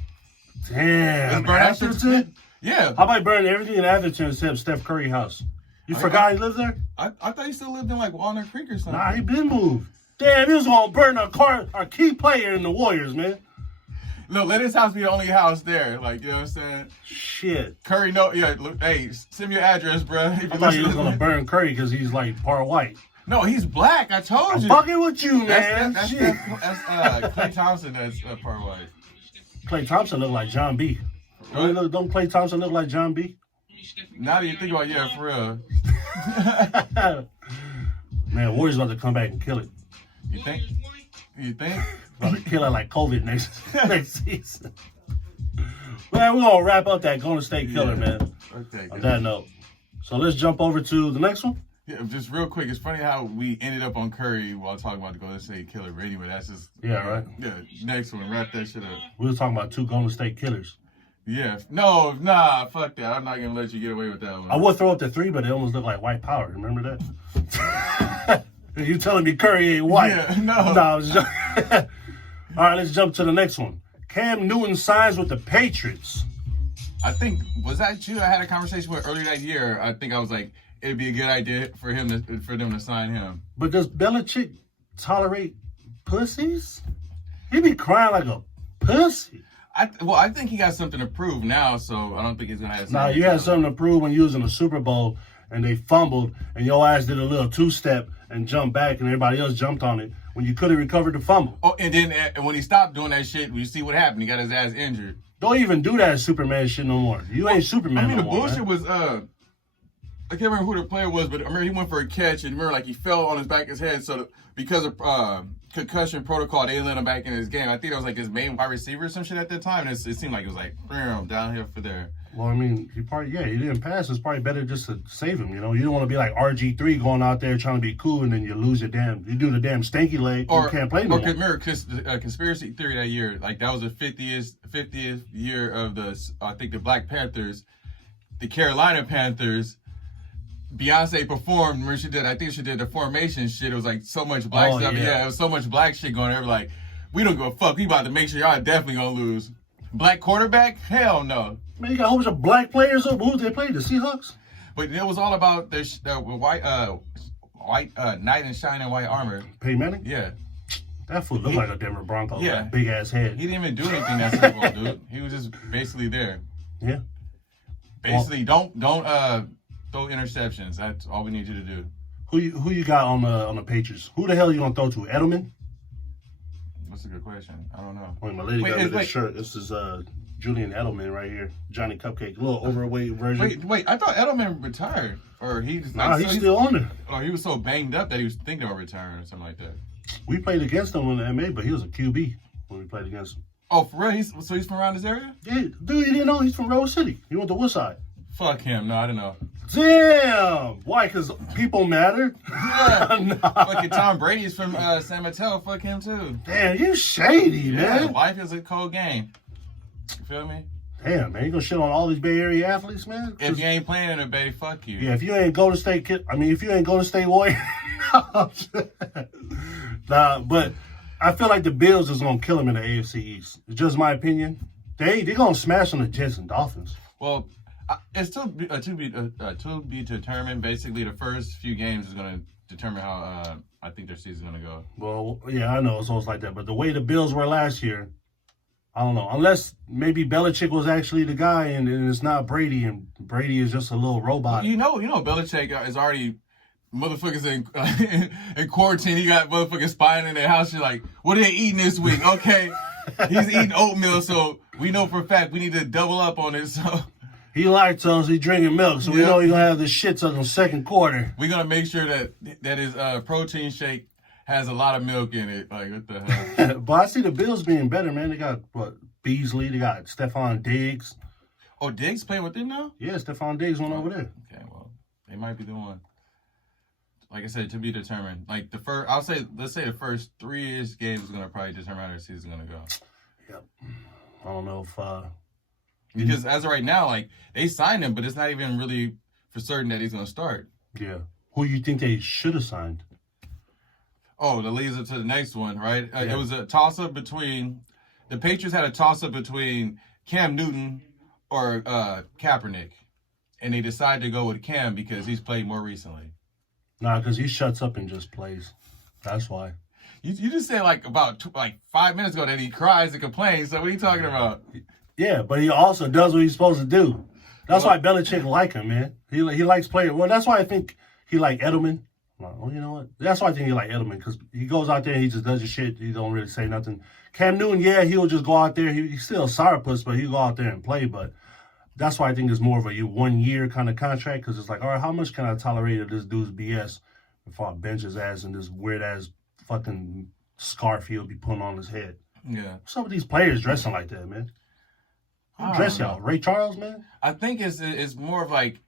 Damn. Let's burn Atherton? Yeah. How about burning everything in Atherton except Steph Curry house? You forgot he lives there? I thought he still lived in like Walnut Creek or something. Nah, he been moved. Damn, he was gonna burn our key player in the Warriors, man. No, let his house be the only house there. Like, you know what I'm saying? Shit. Curry, no, yeah, look, hey, send me your address, bro. I thought he was gonna burn Curry because he's like part white. No, he's black. I told you. I'm fucking with you, man. That's Klay Thompson. That's part white. Klay Thompson look like John B. Don't Klay Thompson look like John B? Now that you think about it, yeah, for real. Man, Warriors about to come back and kill it. You think? About to kill it like COVID next season. Man, we're gonna wrap up that Golden State killer, man. Okay. On that note. So let's jump over to the next one. Yeah, just real quick. It's funny how we ended up on Curry while talking about the Golden State killer. But anyway, that's just right. Yeah, next one. Wrap that shit up. We were talking about two Golden State killers. Yeah. No, nah, fuck that. I'm not gonna let you get away with that one. I would throw up the three, but it almost looked like white power. Remember that? You telling me Curry ain't white? Yeah, no. No, I was just... All right, let's jump to the next one. Cam Newton signs with the Patriots. I think, was that you I had a conversation with earlier that year? I think I was like, it'd be a good idea for them to sign him. But does Belichick tolerate pussies? He be crying like a pussy. I think he got something to prove now, so I don't think he's gonna have. Nah, you had something to prove when you was in the Super Bowl and they fumbled and your ass did a little two-step and jumped back and everybody else jumped on it when you could have recovered the fumble. Oh, and then when he stopped doing that shit, you see what happened. He got his ass injured. Don't even do that Superman shit no more. You ain't Superman no more. I mean, the bullshit man. was, I can't remember who the player was, but I remember he went for a catch, and remember, like, he fell on his back of his head, so because of concussion protocol, they let him back in his game. I think that was, like, his main wide receiver or some shit at that time, and it seemed like it was, like, downhill for there. Well, I mean, he didn't pass. It's probably better just to save him, you know? You don't want to be like RG3 going out there trying to be cool, and then you lose you do the damn stanky leg, you can't play no more. Remember, conspiracy theory that year, like, that was the 50th year of the Black Panthers, the Carolina Panthers. Beyonce performed. Remember, I think she did the formation shit. It was like so much black stuff. Yeah, it was so much black shit going there. Like, we don't give a fuck. We about to make sure y'all definitely gonna lose. Black quarterback? Hell no. Man, you got a whole bunch of black players up. Who they played? The Seahawks? But it was all about the white knight in shining white armor. Peyton Manning? Yeah. That fool looked like a Denver Bronco. Yeah. Big ass head. He didn't even do anything that Super Bowl, dude. He was just basically there. Yeah. Basically, don't throw interceptions. That's all we need you to do. Who you got on the Patriots? Who the hell are you gonna throw to? Edelman? That's a good question. I don't know. Wait, my lady got me this shirt. This is Julian Edelman right here. Johnny Cupcake, a little overweight version. Wait, I thought Edelman retired, or he's still on there. Oh, he was so banged up that he was thinking about retiring or something like that. We played against him in the MA, but he was a QB when we played against him. Oh, for real? He's from around this area? Yeah, dude, you didn't know he's from Rose City. He went to Woodside. Fuck him. No, I didn't know. Damn! Why? Because people matter? Yeah. Nah. Fucking Tom Brady's from San Mateo. Fuck him, too. Damn, you shady, man. Life is a cold game. You feel me? Damn, man. You gonna shit on all these Bay Area athletes, man? If you ain't playing in the Bay, fuck you. Yeah, if you ain't Golden State Warrior. Nah, but I feel like the Bills is gonna kill him in the AFC East. It's just my opinion. They're gonna smash on the Jets and Dolphins. Well, it's to be determined. Basically, the first few games is going to determine how I think their season's going to go. Well, yeah, I know it's always like that. But the way the Bills were last year, I don't know. Unless maybe Belichick was actually the guy and it's not Brady, and Brady is just a little robot. You know, Belichick is already motherfuckers in quarantine. He got motherfuckers spying in their house. You're like, what are they eating this week? Okay, he's eating oatmeal, so we know for a fact we need to double up on it. So. He lactose, he drinking milk, so we know he's going to have the shits on the second quarter. We're going to make sure that his protein shake has a lot of milk in it. Like, what the hell? But I see the Bills being better, man. They got, Beasley, they got Stephon Diggs. Oh, Diggs playing with them now? Yeah, Stephon Diggs went over there. Okay, well, they might be the one. Like I said, to be determined. Like let's say the first 3-ish games is going to probably determine how their season's going to go. Yep. I don't know if... because as of right now, like, they signed him, but it's not even really for certain that he's going to start. Yeah. Who you think they should have signed? Oh, that leads up to the next one, right? It was a toss-up between... The Patriots had a toss-up between Cam Newton or Kaepernick. And they decided to go with Cam because he's played more recently. Nah, because he shuts up and just plays. That's why. You just said about 5 minutes ago that he cries and complains. So what are you talking about? Yeah, but he also does what he's supposed to do. That's why Belichick like him, man. He likes playing. Well, that's why I think he like Edelman. Well, you know what? That's why I think he like Edelman, because he goes out there and he just does his shit. He don't really say nothing. Cam Newton, yeah, he'll just go out there. He's still a sourpuss, but he'll go out there and play. But that's why I think it's more of a 1-year kind of contract, because it's like, all right, how much can I tolerate of this dude's BS before I bench his ass and this weird-ass fucking scarf he'll be putting on his head? Yeah. What's up with these players dressing like that, man? Who dress y'all? Ray Charles, man? I think it's more of like,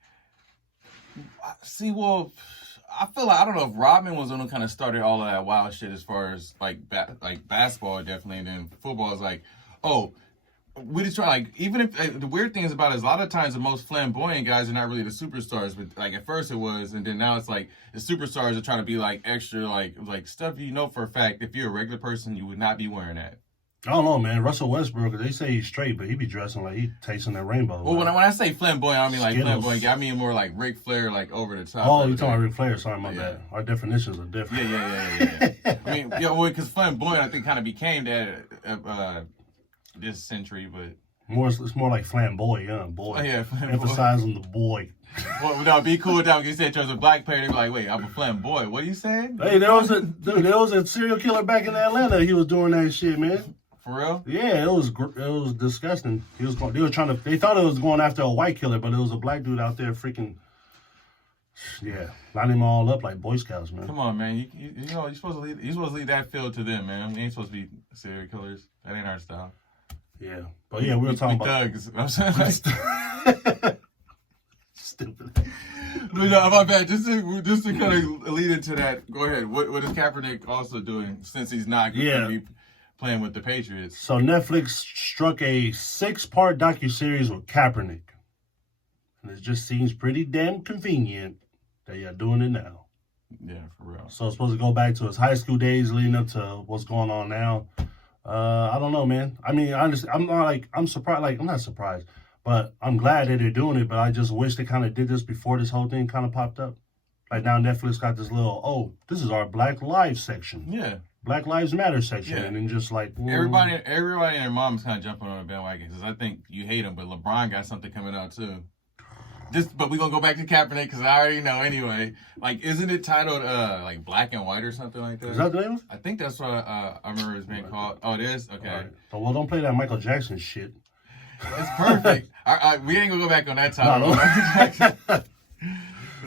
see, well, I feel like, I don't know if Rodman was the one who kind of started all of that wild shit as far as like basketball, definitely, and then football is like, oh, we just try, like, even if the weird thing is about it is a lot of times the most flamboyant guys are not really the superstars, but like at first it was, and then now it's like the superstars are trying to be like extra, like stuff you know for a fact if you're a regular person you would not be wearing that. I don't know, man. Russell Westbrook, they say he's straight, but he be dressing like he tasting that rainbow. Well, when I say flamboyant, I don't mean like flamboyant. I mean more like Ric Flair, like over the top. Oh, you're talking about Ric Flair. Sorry, my bad. Our definitions are different. Yeah. I mean, because flamboyant, I think, kind of became that this century, but it's more like flamboyant, boy. Oh, yeah, flamboyant. Emphasizing the boy. Well, no, be cool with that. When you said there was a black player, they be like, "Wait, I'm a flamboyant. What are you saying?" Hey, there was a serial killer back in Atlanta. He was doing that shit, man. For real? Yeah, it was disgusting. They thought it was going after a white killer, but it was a black dude out there freaking, lining them all up like Boy Scouts, man. Come on, man. You know, you're supposed to leave that field to them, man. We ain't supposed to be serial killers. That ain't our style. Yeah, but yeah, we were talking about thugs. I'm saying, stupid. But no, my bad. Just to kind of lead into that. Go ahead. What is Kaepernick also doing since he's not going to be playing with the Patriots? So Netflix struck a 6-part docuseries with Kaepernick. And it just seems pretty damn convenient that you're doing it now. Yeah, for real. So it's supposed to go back to his high school days leading up to what's going on now. I don't know, man. I mean, I'm surprised. I'm not surprised, but I'm glad that they're doing it. But I just wish they kind of did this before this whole thing kind of popped up. Like now Netflix got this little, this is our Black Lives section. Yeah. Black Lives Matter section. Yeah. And then just like... Everybody and their mom's kind of jumping on the bandwagon because I think you hate him, but LeBron got something coming out too. But we're going to go back to Kaepernick because I already know anyway. Like, isn't it titled like Black and White or something like that? Is that the name? I think that's what I remember it's being called. Oh, it is? Okay. Right. So, well, don't play that Michael Jackson shit. It's perfect. We ain't going to go back on that title. No.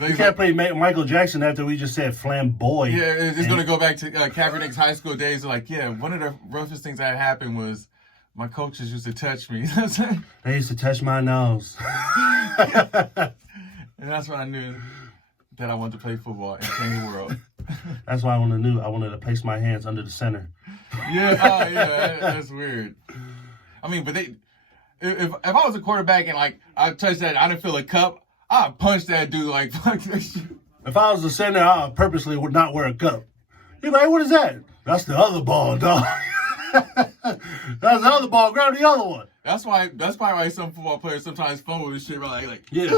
You can't play Michael Jackson after we just said flamboyant. Yeah, it's going to go back to Kaepernick's high school days. Like, one of the roughest things that happened was my coaches used to touch me. They used to touch my nose. And that's when I knew that I wanted to play football and change the world. That's why I wanted to place my hands under the center. That's weird. I mean, but if I was a quarterback and like I touched that, I didn't feel a cup, I'd punch that dude like fuck that shit. If I was the center, I purposely would not wear a cup. You're like, what is that? That's the other ball, dog. That's the other ball. Grab the other one. That's probably why some football players sometimes fumble with shit. Like, yeah.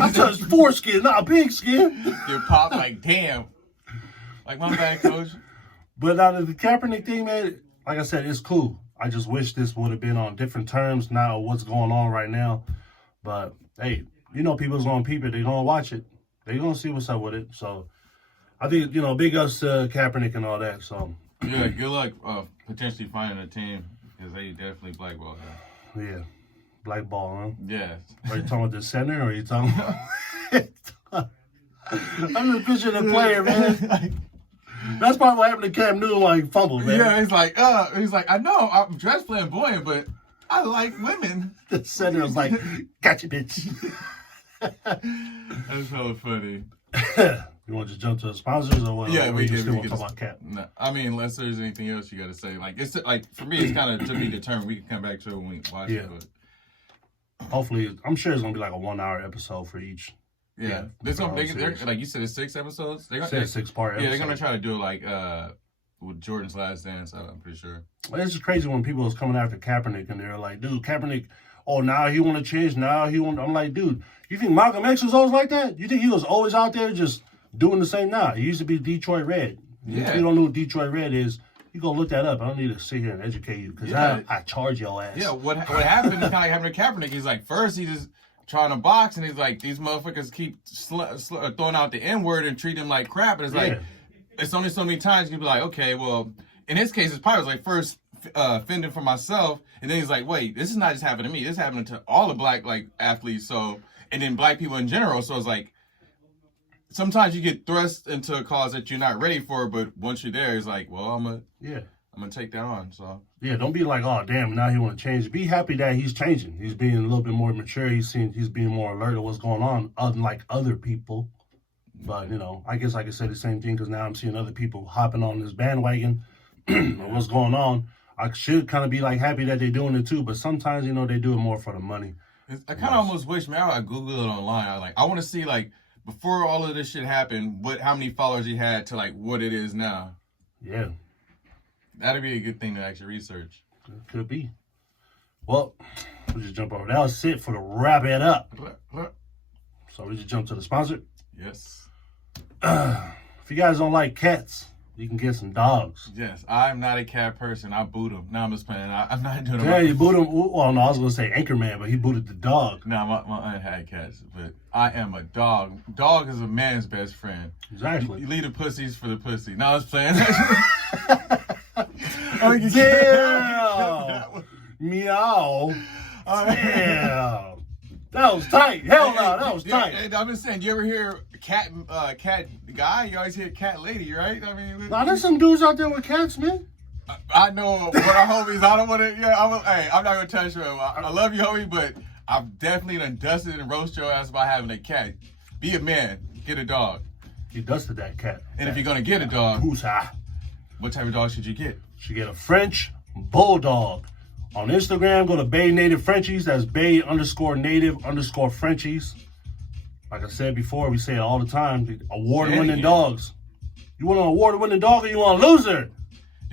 I touched foreskin, not a pigskin. You pop like, damn. Like, my bad, coach. But out of the Kaepernick thing, man, like I said, it's cool. I just wish this would have been on different terms now what's going on right now. But, hey, people's going to peep it. They're going to watch it. They're going to see what's up with it. So, I think, big ups to Kaepernick and all that. So yeah, good luck potentially finding a team because they definitely blackballed him. Yeah. Black ball, huh? Yeah. Are you talking about the center, or are you talking about... I'm just picturing the player, man. That's probably what happened to Cam Newsom, like, fumble, man. Yeah, he's like, I know, I'm dressed flamboyant, but I like women. The center was like, gotcha, bitch. That's hella funny. You want to just jump to the sponsors, or what? Yeah, we still want to talk about Cap? No, I mean, unless there's anything else you got to say. Like, it's like, for me, it's kind of to be determined. We can come back to it when we watch it. But hopefully, I'm sure it's going to be like a 1 hour episode for each. Yeah. There's gonna, like you said, it's 6 episodes. They're gonna, 6-part episode. Yeah, they're going to try to do it like with Jordan's Last Dance, I'm pretty sure. It's just crazy when people was coming after Kaepernick and they're like, dude, Kaepernick, oh, now he want to change, now he want... I'm like, dude, you think Malcolm X was always like that? You think he was always out there just doing the same now? He used to be Detroit Red. Yeah. If you don't know what Detroit Red is, you go look that up. I don't need to sit here and educate you because I charge your ass. Yeah, what happened is kind of like happened to Kaepernick. He's like, first he just trying to box, and he's like, these motherfuckers keep throwing out the N-word and treat him like crap. And it's like, it's only so many times you can be like, okay, well, in his case, it's probably like first fending for myself, and then he's like, wait, this is not just happening to me. This is happening to all the black like athletes, so, and then black people in general. So it's like, sometimes you get thrust into a cause that you're not ready for, but once you're there, it's like, well, I'm gonna take that on. So yeah, don't be like, oh damn, now he want to change. Be happy that he's changing. He's being a little bit more mature. He's being more alert of what's going on, unlike other people. But you know, I guess I could say the same thing because now I'm seeing other people hopping on this bandwagon. What's going on? I should kind of be like happy that they're doing it too, but sometimes you know they do it more for the money. I kind of almost wish, man, I Google it online. I want to see like before all of this shit happened, how many followers he had to like what it is now. Yeah, that'd be a good thing to actually research. Could be. Well, we just jump over. That was it for the wrap it up. So we just jump to the sponsor. Yes. If you guys don't like cats, you can get some dogs. Yes, I'm not a cat person. I boot them. No, I'm just playing. I'm not doing it. Yeah, you boot him. Well, no, I was going to say Anchorman, but he booted the dog. No, my aunt had cats, but I am a dog. Dog is a man's best friend. Exactly. You leave the pussies for the pussy. No, I was playing. Damn. Meow. Damn. That was tight. Hell no, that was tight. I'm just saying, you ever hear cat guy? You always hear cat lady, right? I mean, nah, there's some dudes out there with cats, man. I know what our homies. I don't want to. Yeah, I'm not gonna touch you. I love you, homie, but I've definitely done dusted and roast your ass about having a cat. Be a man. Get a dog. You dusted that cat. And if you're gonna get a dog, what type of dog should you get? You should get a French Bulldog. On Instagram, go to Bay Native Frenchies. That's Bay_Native_Frenchies. Like I said before, we say it all the time. The award-winning dogs. You want an award-winning dog or you want a loser?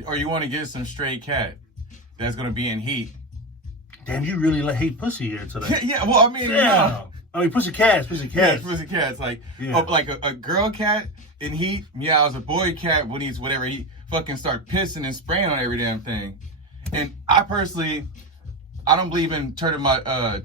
Or you want to get some stray cat that's going to be in heat. Damn, you really hate pussy here today. Yeah, well, I mean, I mean, pussy cats. Yeah, pussy cats. Like, like a girl cat in heat meows. A boy cat when he's whatever, he fucking start pissing and spraying on every damn thing. And I personally, I don't believe in turning my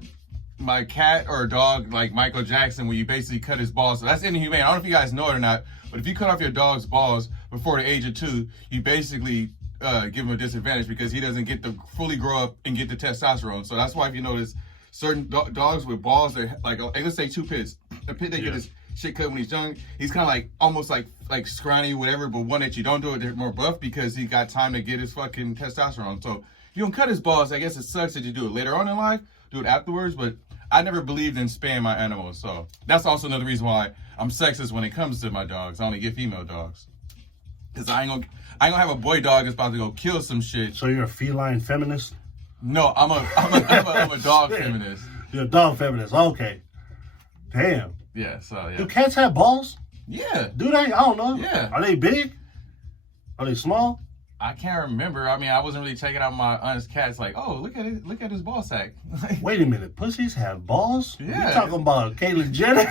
cat or dog like Michael Jackson, where you basically cut his balls. So that's inhumane. I don't know if you guys know it or not, but if you cut off your dog's balls before the age of 2, you basically give him a disadvantage because he doesn't get to fully grow up and get the testosterone. So that's why if you notice certain dogs with balls, they're like let's say 2 pits. A pit that get his shit cut when he's young, he's kind of like almost like scrawny, whatever. But one that you don't do it, they're more buff because he got time to get his fucking testosterone. So if you don't cut his balls, I guess it sucks that you do it later on in life, do it afterwards. But I never believed in spaying my animals, so that's also another reason why I'm sexist when it comes to my dogs. I only get female dogs, cause I ain't gonna have a boy dog that's about to go kill some shit. So you're a feline feminist? No, I'm a dog feminist. You're a dog feminist. Okay. Damn. Yeah. So yeah. Do cats have balls? Yeah. Do they? I don't know. Yeah. Are they big? Are they small? I can't remember. I mean, I wasn't really checking out my aunt's cats. Like, oh, look at it. Look at his ball sack. Wait a minute. Pussies have balls? Yeah. You talking about Caitlyn Jenner?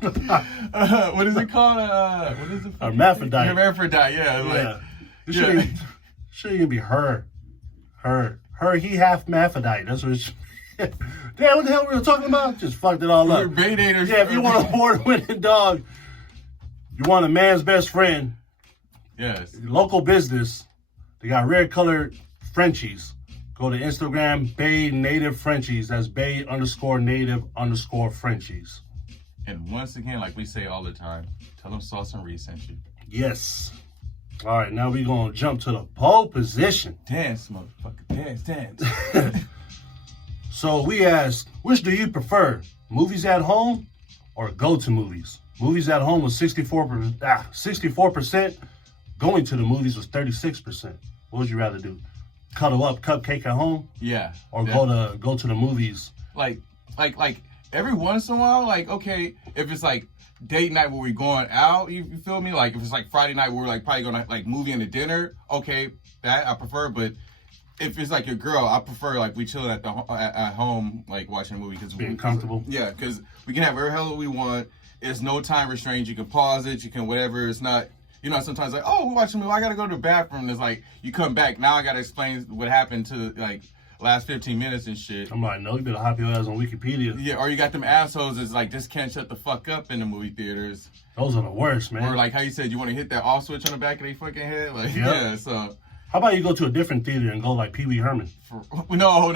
What is it called? What is it? Hermaphrodite. Hermaphrodite. Yeah. Like, it shouldn't even be her. He half hermaphrodite. That's what it should. Damn, what the hell we were talking about? Just fucked it all up. Baitators. Yeah, if you want a award-winning dog, you want a man's best friend. Yes. Local business. They got rare colored Frenchies. Go to Instagram, Bay Native Frenchies. That's Bay_Native_Frenchies. And once again, like we say all the time, tell them Sauce and Riez sent you. Yes. All right, now we're going to jump to the pole position. Dance, motherfucker. Dance. So we asked, which do you prefer? Movies at home or go to movies? Movies at home was 64%. Going to the movies was 36%. What would you rather do? Cuddle up, cupcake at home? Yeah. Or go to the movies? Like every once in a while, like, okay, if it's like date night where we're going out, you feel me? Like if it's like Friday night where we're like probably going to like movie and a dinner, okay, that I prefer. But if it's like your girl, I prefer like we chilling at home, like watching a movie because being comfortable. Yeah, because we can have whatever hell we want. It's no time restraint. You can pause it. You can whatever. It's not. You know, sometimes like, oh, we're watching a movie. I gotta go to the bathroom. It's like you come back now. I gotta explain what happened to like last 15 minutes and shit. I'm like, no, you better hop your ass on Wikipedia. Yeah, or you got them assholes that's like just can't shut the fuck up in the movie theaters. Those are the worst, man. Or like how you said you want to hit that off switch on the back of their fucking head. Like, yep. Yeah, so. How about you go to a different theater and go like Pee Wee Herman? No.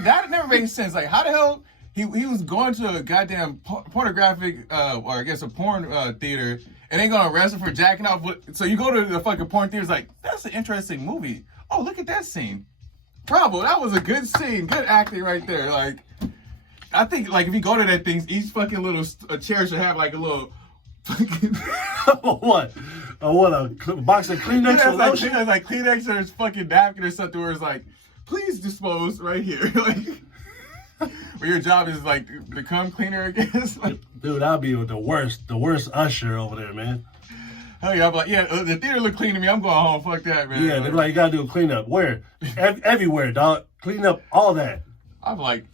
That never made sense. Like, how the hell he was going to a goddamn pornographic, or I guess a porn theater, and they gonna arrest him for jacking off. So you go to the fucking porn theater, it's like, that's an interesting movie. Oh, look at that scene. Bravo, that was a good scene. Good acting right there. Like, I think, like, if you go to that thing, each fucking little chair should have like a little fucking... What? What, a box of Kleenex? Yeah, like Kleenex or fucking napkin or something where it's like, please dispose right here. Like, where your job is like become cleaner, I guess. Like, dude, that'd be the worst usher over there, man. Hell yeah, I'm like, yeah, the theater look clean to me. I'm going home. Fuck that, man. Yeah, they're like, you gotta do a cleanup. Where? Everywhere, dog. Clean up all that. I'm like,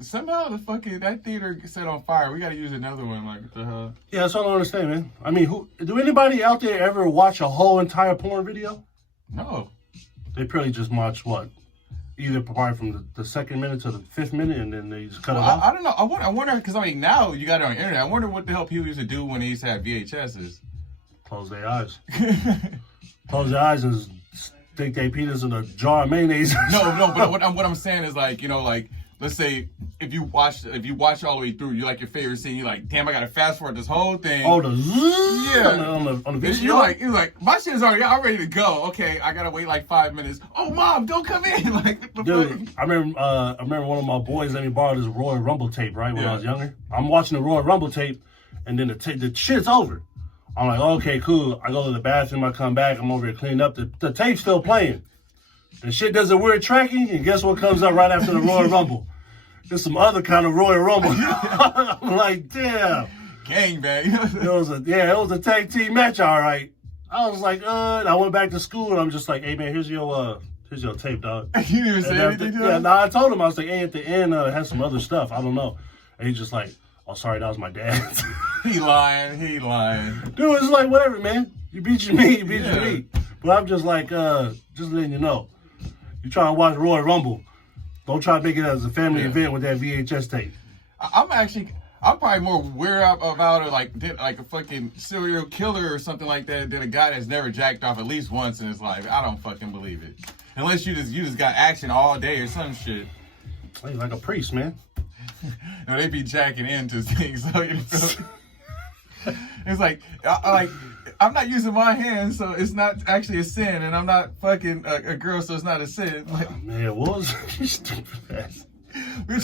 somehow that theater set on fire. We gotta use another one. Like, what the hell? Yeah, that's all I don't understand, man. I mean, do anybody out there ever watch a whole entire porn video? No. They probably just watch what? Either probably from the second minute to the 5th minute, and then they just cut it off. I don't know. I wonder because I mean now you got it on the internet. I wonder what the hell people used to do when they used to have VHSs. Close their eyes. Close their eyes and stick their penis in a jar of mayonnaise. No. But what I'm saying is like, you know, like let's say if you watch it all the way through, you like your favorite scene. You're like, damn, I gotta fast forward this whole thing. Oh, on the video. You're like, my shit is already ready to go. Okay, I gotta wait like 5 minutes. Oh, mom, don't come in. Like, dude, I remember one of my boys let me borrow this Royal Rumble tape, right, when I was younger. I'm watching the Royal Rumble tape, and then the shit's over. I'm like, okay, cool. I go to the bathroom, I come back, I'm over here cleaning up. The tape's still playing. The shit does a weird tracking, and guess what comes up right after the Royal Rumble? There's some other kind of Royal Rumble. I'm like, damn. Gangbang. It was a tag team match, all right. I was like, and I went back to school, and I'm just like, hey, man, here's your tape, dog. You didn't even say anything to him? Yeah, no, I told him, I was like, hey, at the end, it has some other stuff. I don't know. And he's just like, oh, sorry, that was my dad. He lying. Dude, it's like, whatever, man. You beat your meat, me. But I'm just like, just letting you know. You trying to watch Royal Rumble. Don't try to make it as a family event with that VHS tape. I'm probably more weird about it, like a fucking serial killer or something like that than a guy that's never jacked off at least once in his life. I don't fucking believe it. Unless you just got action all day or some shit. He's like a priest, man. No, they be jacking into things. So you feel it's like I'm not using my hands, so it's not actually a sin, and I'm not fucking a girl, so it's not a sin. Like, oh, man, what was you stupid ass? We're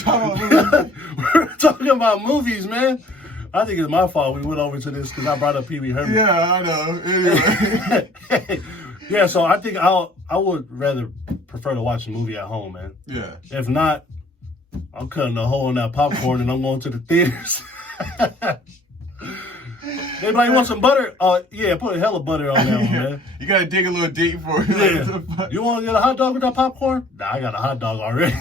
talking about movies, man. I think it's my fault we went over to this because I brought up Pee Wee Herman. Yeah, I know. Anyway. Yeah, so I think I would rather prefer to watch a movie at home, man. Yeah. If not, I'm cutting a hole in that popcorn and I'm going to the theaters. Anybody want some butter? Yeah, put a hell of butter on that one, man. You gotta dig a little deep for it. Yeah. You want to get a hot dog with that popcorn? Nah, I got a hot dog already.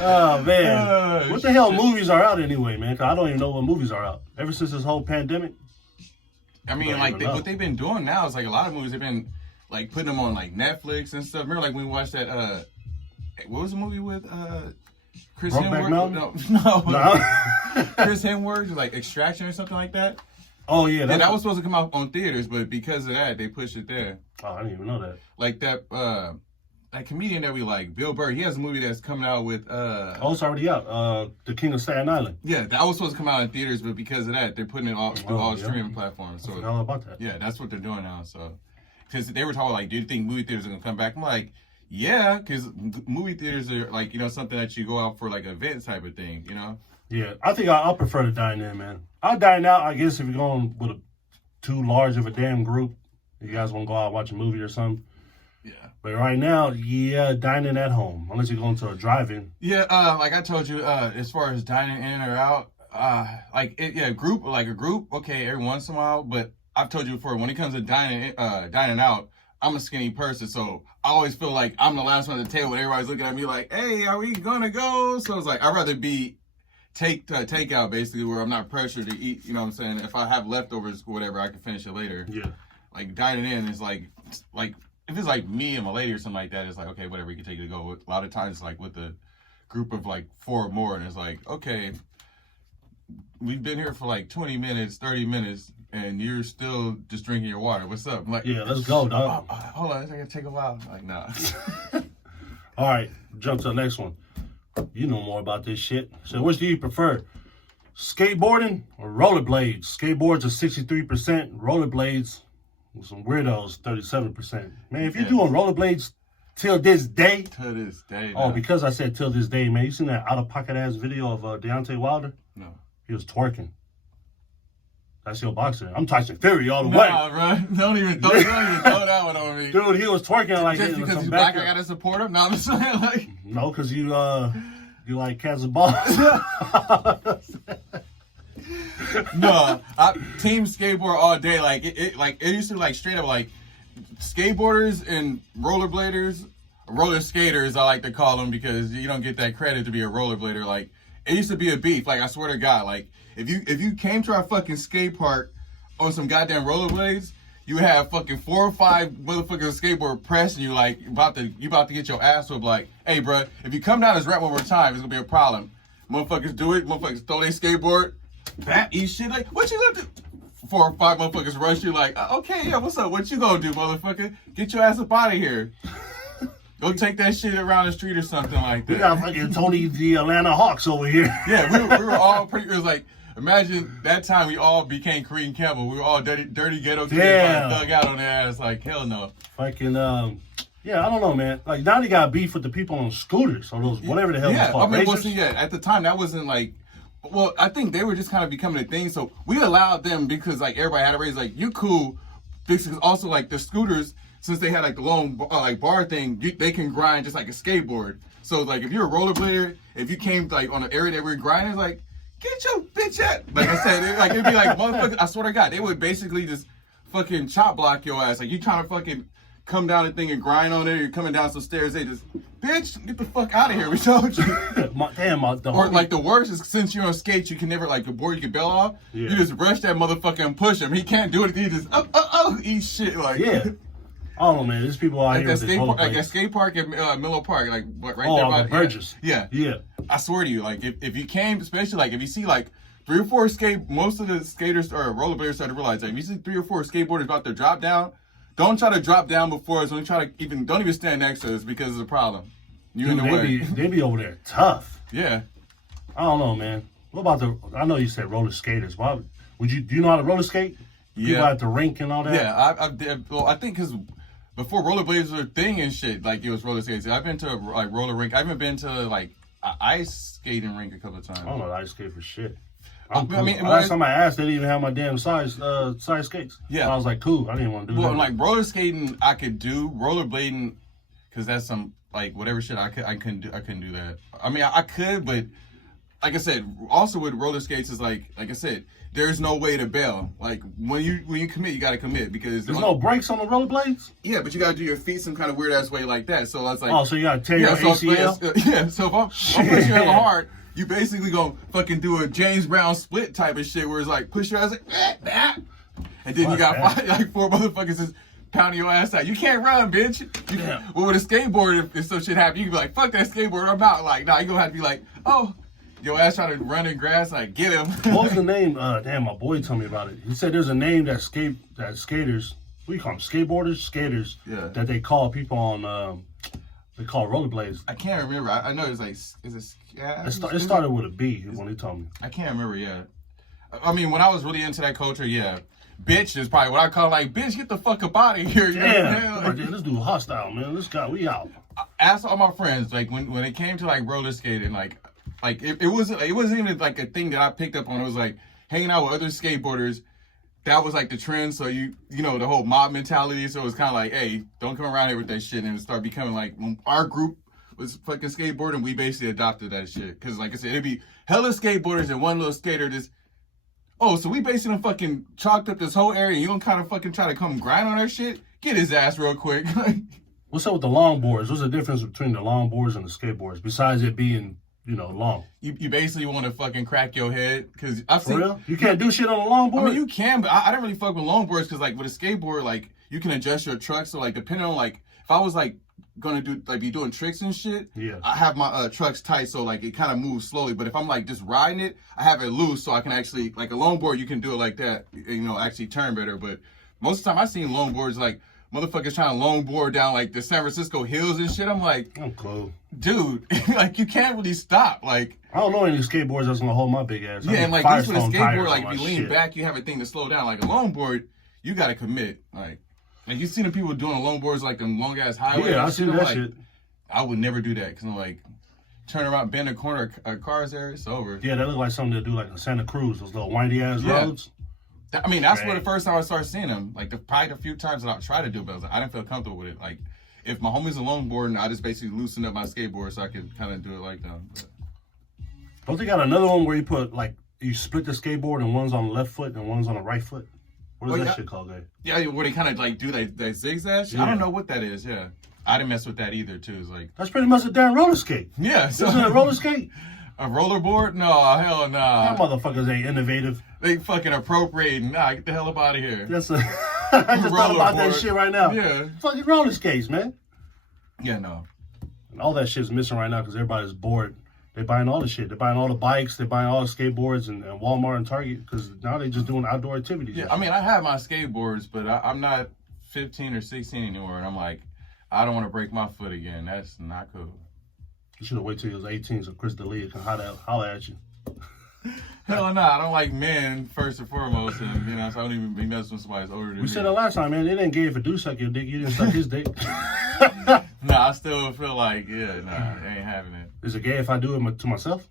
Oh, man. What the hell movies are out anyway, man? Because I don't even know what movies are out. Ever since this whole pandemic. I mean, like, what they've been doing now is, like, a lot of movies, they've been, like, putting them on, like, Netflix and stuff. Remember, like, when we watched that, what was the movie with, Chris Hemsworth? No. Chris Hemsworth, like Extraction or something like that. Oh yeah, that was supposed to come out on theaters, but because of that, they pushed it there. Oh, I didn't even know that. Like that comedian that we like, Bill Burr, he has a movie that's coming out with Oh, it's already out. The King of Staten Island. Yeah, that was supposed to come out in theaters, but because of that, they're putting it all through all streaming platforms. So I forgot all about that. Yeah, that's what they're doing now. So because they were talking like, do you think movie theaters are gonna come back? I'm like, yeah, because movie theaters are like, you know, something that you go out for like an event type of thing, you know? Yeah, I think I'll prefer to dine in, man. I'll dine out, I guess, if you're going with too large of a damn group. You guys want to go out and watch a movie or something. Yeah. But right now, yeah, dining at home. Unless you're going to a drive-in. Yeah, like I told you, as far as dining in or out, a group, okay, every once in a while. But I've told you before, when it comes to dining out, I'm a skinny person, so I always feel like I'm the last one at the table and everybody's looking at me like, hey, are we gonna go? So it's like, I'd rather be takeout, basically, where I'm not pressured to eat, you know what I'm saying? If I have leftovers or whatever, I can finish it later. Yeah. Like, dining in is like, if it's like me and my lady or something like that, it's like, okay, whatever, you can take it to go. A lot of times, it's like with a group of like 4 or more, and it's like, okay, we've been here for like 20 minutes, 30 minutes, and you're still just drinking your water. What's up? I'm like, yeah, let's go, dog. Hold on, it's gonna take a while. I'm like, nah. All right, jump to the next one. You know more about this shit. So which do you prefer? Skateboarding or rollerblades? Skateboards are 63%. Rollerblades, with some weirdos, 37%. Man, if you're doing rollerblades till this day. Till this day. Oh, because I said till this day, man. You seen that out-of-pocket ass video of Deontay Wilder? No. He was twerking. That's your boxer. I'm Tyson Fury all the way. Nah, bro. Don't even throw that one on me. Dude, he was twerking like just because he's black, I gotta support him? No, I'm just saying, like... No, because you like cats and balls. No, team skateboard all day. Like it used to like straight up like skateboarders and rollerbladers, roller skaters. I like to call them because you don't get that credit to be a rollerblader. Like it used to be a beef. Like I swear to God, like if you came to our fucking skate park on some goddamn rollerblades, you have fucking 4 or 5 motherfuckers skateboard pressing you like you about to get your ass whooped. Like, hey, bro, if you come down this ramp one more time, it's gonna be a problem. Motherfuckers do it. Motherfuckers throw their skateboard. That eat shit like what you gonna do? 4 or 5 motherfuckers rush you like, okay, yeah, what's up? What you gonna do, motherfucker? Get your ass up out of here. Go take that shit around the street or something like that. We got fucking Tony the Atlanta Hawks over here. Yeah, we were all pretty. It was like, imagine that time we all became Kareem Campbell. We were all dirty ghetto kids, like, dug out on their ass. Like hell no. Fucking yeah, I don't know, man. Like now they got beef with the people on scooters or those whatever the hell. Yeah, called, I mean, at the time that wasn't like. Well, I think they were just kind of becoming a thing, so we allowed them because like everybody had a raise. Like you cool, because also like the scooters, since they had like the long like bar thing, they can grind just like a skateboard. So like if you're a rollerblader, if you came like on an area that we're grinding, it's like get your bitch at. Like I said, it'd be like motherfucker. I swear to God, they would basically just fucking chop block your ass. Like you trying to fucking come down the thing and grind on it. You're coming down some stairs. They just, bitch, get the fuck out of here. We told you. Or like the worst is since you're on skates, you can never like the board you can bail off. Yeah. You just rush that motherfucker and push him. He can't do it. He just eat shit like. Yeah. I don't know, man. There's people out here. Like at skate park at Miller Park, like right there by the Burgess. Yeah. Yeah. I swear to you, like if you came, especially like if you see like 3 or 4 most of the skaters or rollerbladers start to realize like if you see 3 or 4 skateboarders about to drop down. Don't try to drop down before us. Don't even stand next to us because it's a problem. You in the way. They be over there tough. Yeah. I don't know, man. What about I know you said roller skaters. Why do you know how to roller skate? Yeah. People at the rink and all that? Yeah, I think because before rollerblades were a thing and shit, like it was roller skates. I've been to like roller rink. I haven't been to like an ice skating rink a couple of times. I don't know ice skate for shit. I mean, last time I asked, they didn't even have my damn size skates. Yeah, so I was like, cool. I didn't want to do that. Well, like roller skating, I could do rollerblading because that's some like whatever shit I couldn't do that. I mean, I could, but like I said, also with roller skates is like I said, there's no way to bail. Like when you commit, you got to commit because there's no brakes on the rollerblades. Yeah, but you got to do your feet some kind of weird ass way like that. So it's like, oh, so you got to tear your ACL. Yeah, so if I'm pushing hella hard. You basically gonna fucking do a James Brown split type of shit where it's like push your ass like and then you got 4 motherfuckers just pounding your ass out. You can't run, bitch. Well, with a skateboard, if some shit happen, you can be like, fuck that skateboard, I'm out. Like, nah, you gonna have to be like, oh, Your ass trying to run in grass, like, get him. What was the name? Damn, my boy told me about it. He said there's a name that skaters, what do you call them? Skateboarders? Skaters. Yeah. That they call people on, they call rollerblades. I can't remember. I know it's like, It started with a B when he told me. I can't remember, yeah. I mean, when I was really into that culture, yeah. Bitch is probably what I call like, bitch, get the fuck up out of here. Damn. Like, this dude hostile, man. This guy, we out. I asked all my friends, like, when it came to like roller skating, like it wasn't even like a thing that I picked up on. It was like hanging out with other skateboarders. That was like the trend. So you know, the whole mob mentality. So it was kind of like, hey, don't come around here with that shit, and it started becoming like our group was fucking skateboarding. We basically adopted that shit. Cause like I said, it'd be hella skateboarders and one little skater just, oh, so we basically fucking chalked up this whole area and you don't kind of fucking try to come grind on our shit? Get his ass real quick. What's up with the longboards? What's the difference between the longboards and the skateboards besides it being, long? You basically want to fucking crack your head because I've seen. For real? You can't do shit on a longboard? I mean, you can, but I don't really fuck with longboards because like with a skateboard, like you can adjust your truck. So like depending on like if I was like gonna be doing tricks and shit, yeah, I have my trucks tight so like it kind of moves slowly. But if I'm like just riding it, I have it loose so I can actually like a longboard. You can do it like that, actually turn better. But most of the time I seen longboards like motherfuckers trying to longboard down like the San Francisco hills and shit. I'm like, I'm cool, dude. Like you can't really stop. Like I don't know any skateboards that's gonna hold my big ass. Yeah, and like this with a skateboard, like if you lean back, you have a thing to slow down. Like a longboard, you gotta commit. Like you seen the people doing longboards like on long ass highways. Yeah, I seen that shit. I would never do that because I'm like, turn around, bend a corner, cars there, it's over. Yeah, that look like something to do like in Santa Cruz, those little windy ass roads. I mean, that's where the first time I started seeing them. Like probably a few times that I tried to do, but I was like, I didn't feel comfortable with it. Like if my homie's a longboard, I just basically loosened up my skateboard so I could kind of do it like them. But. Don't they got another one where you put like you split the skateboard and one's on the left foot and one's on the right foot? What is that shit called there? Yeah, where they kind of like do that zigzag shit. Yeah. I don't know what that is. Yeah, I didn't mess with that either. Too. It's like that's pretty much a damn roller skate. Yeah, so, isn't it a roller skate? A rollerboard? No, hell nah. That motherfuckers ain't innovative. They fucking appropriating. Nah, get the hell up out of here. That's I just thought about that shit right now. Yeah, fucking roller skates, man. Yeah, no. And all that shit's missing right now because everybody's bored. They're buying all the shit. They're buying all the bikes. They're buying all the skateboards and Walmart and Target because now they're just doing outdoor activities. Yeah, I mean, I have my skateboards, but I'm not 15 or 16 anymore. And I'm like, I don't want to break my foot again. That's not cool. You should have waited till you was 18 so Chris D'Elia can holler at you. Hell no, I don't like men first and foremost. And, so I don't even be messing with somebody older than me. We said that last time, man. It ain't gay if a dude suck your dick. You didn't suck his dick. Nah, I still feel like, I ain't having it. Is it gay if I do it to myself?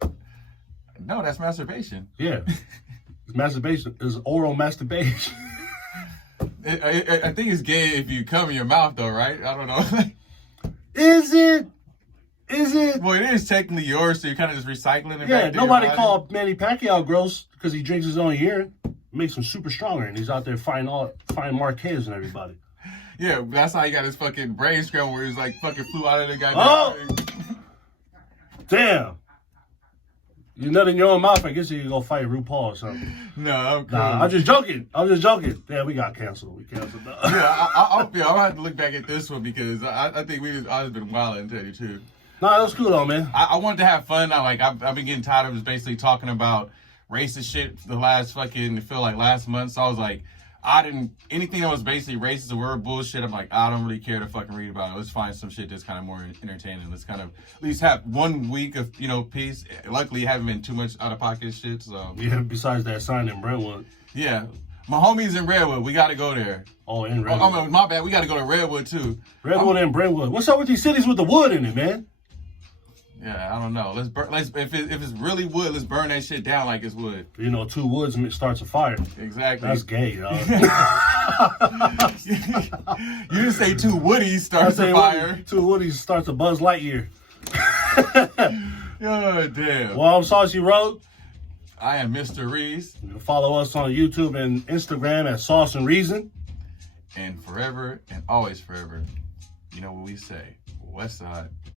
No, that's masturbation. Yeah. It's masturbation. It's oral masturbation. I think it's gay if you come in your mouth, though, right? I don't know. Is it? Is it? Well, it is technically yours, so you're kind of just recycling it. Yeah, nobody called Manny Pacquiao gross because he drinks his own urine. Makes him super stronger, and he's out there fighting Marquez and everybody. Yeah, that's how he got his fucking brain scrambled where he's like fucking flew out of the guy. Oh! Damn. You nut in your own mouth, I guess you can go fight RuPaul or something. No, I'm cool. Nah, I'm just joking. Yeah, we got canceled. We canceled. Yeah, I'm gonna have to look back at this one because I think I just been wilding, tell you the truth. Nah, that was cool though, man. I wanted to have fun. I've been getting tired of just basically talking about racist shit for the last last month. So I was like, anything that was basically racist or word bullshit, I'm like, I don't really care to fucking read about it. Let's find some shit that's kind of more entertaining. Let's kind of at least have 1 week of, peace. Luckily, haven't been too much out of pocket shit, so. Yeah, besides that sign in Brentwood. Yeah. My homie's in Redwood. We got to go there. Oh, in Redwood. Oh, my bad. We got to go to Redwood, too. Redwood and Brentwood. What's up with these cities with the wood in it, man? Yeah, I don't know. Let's burn. If it's really wood, let's burn that shit down like it's wood. 2 woods starts a fire. Exactly. That's gay, dog. You didn't say 2 woodies starts a fire. 2 woodies starts a Buzz Lightyear. Oh, damn. Well, I'm Saucy Road. I am Mr. Riez. You can follow us on YouTube and Instagram at Sauce and Riezon. And forever and always forever, you know what we say, West Side.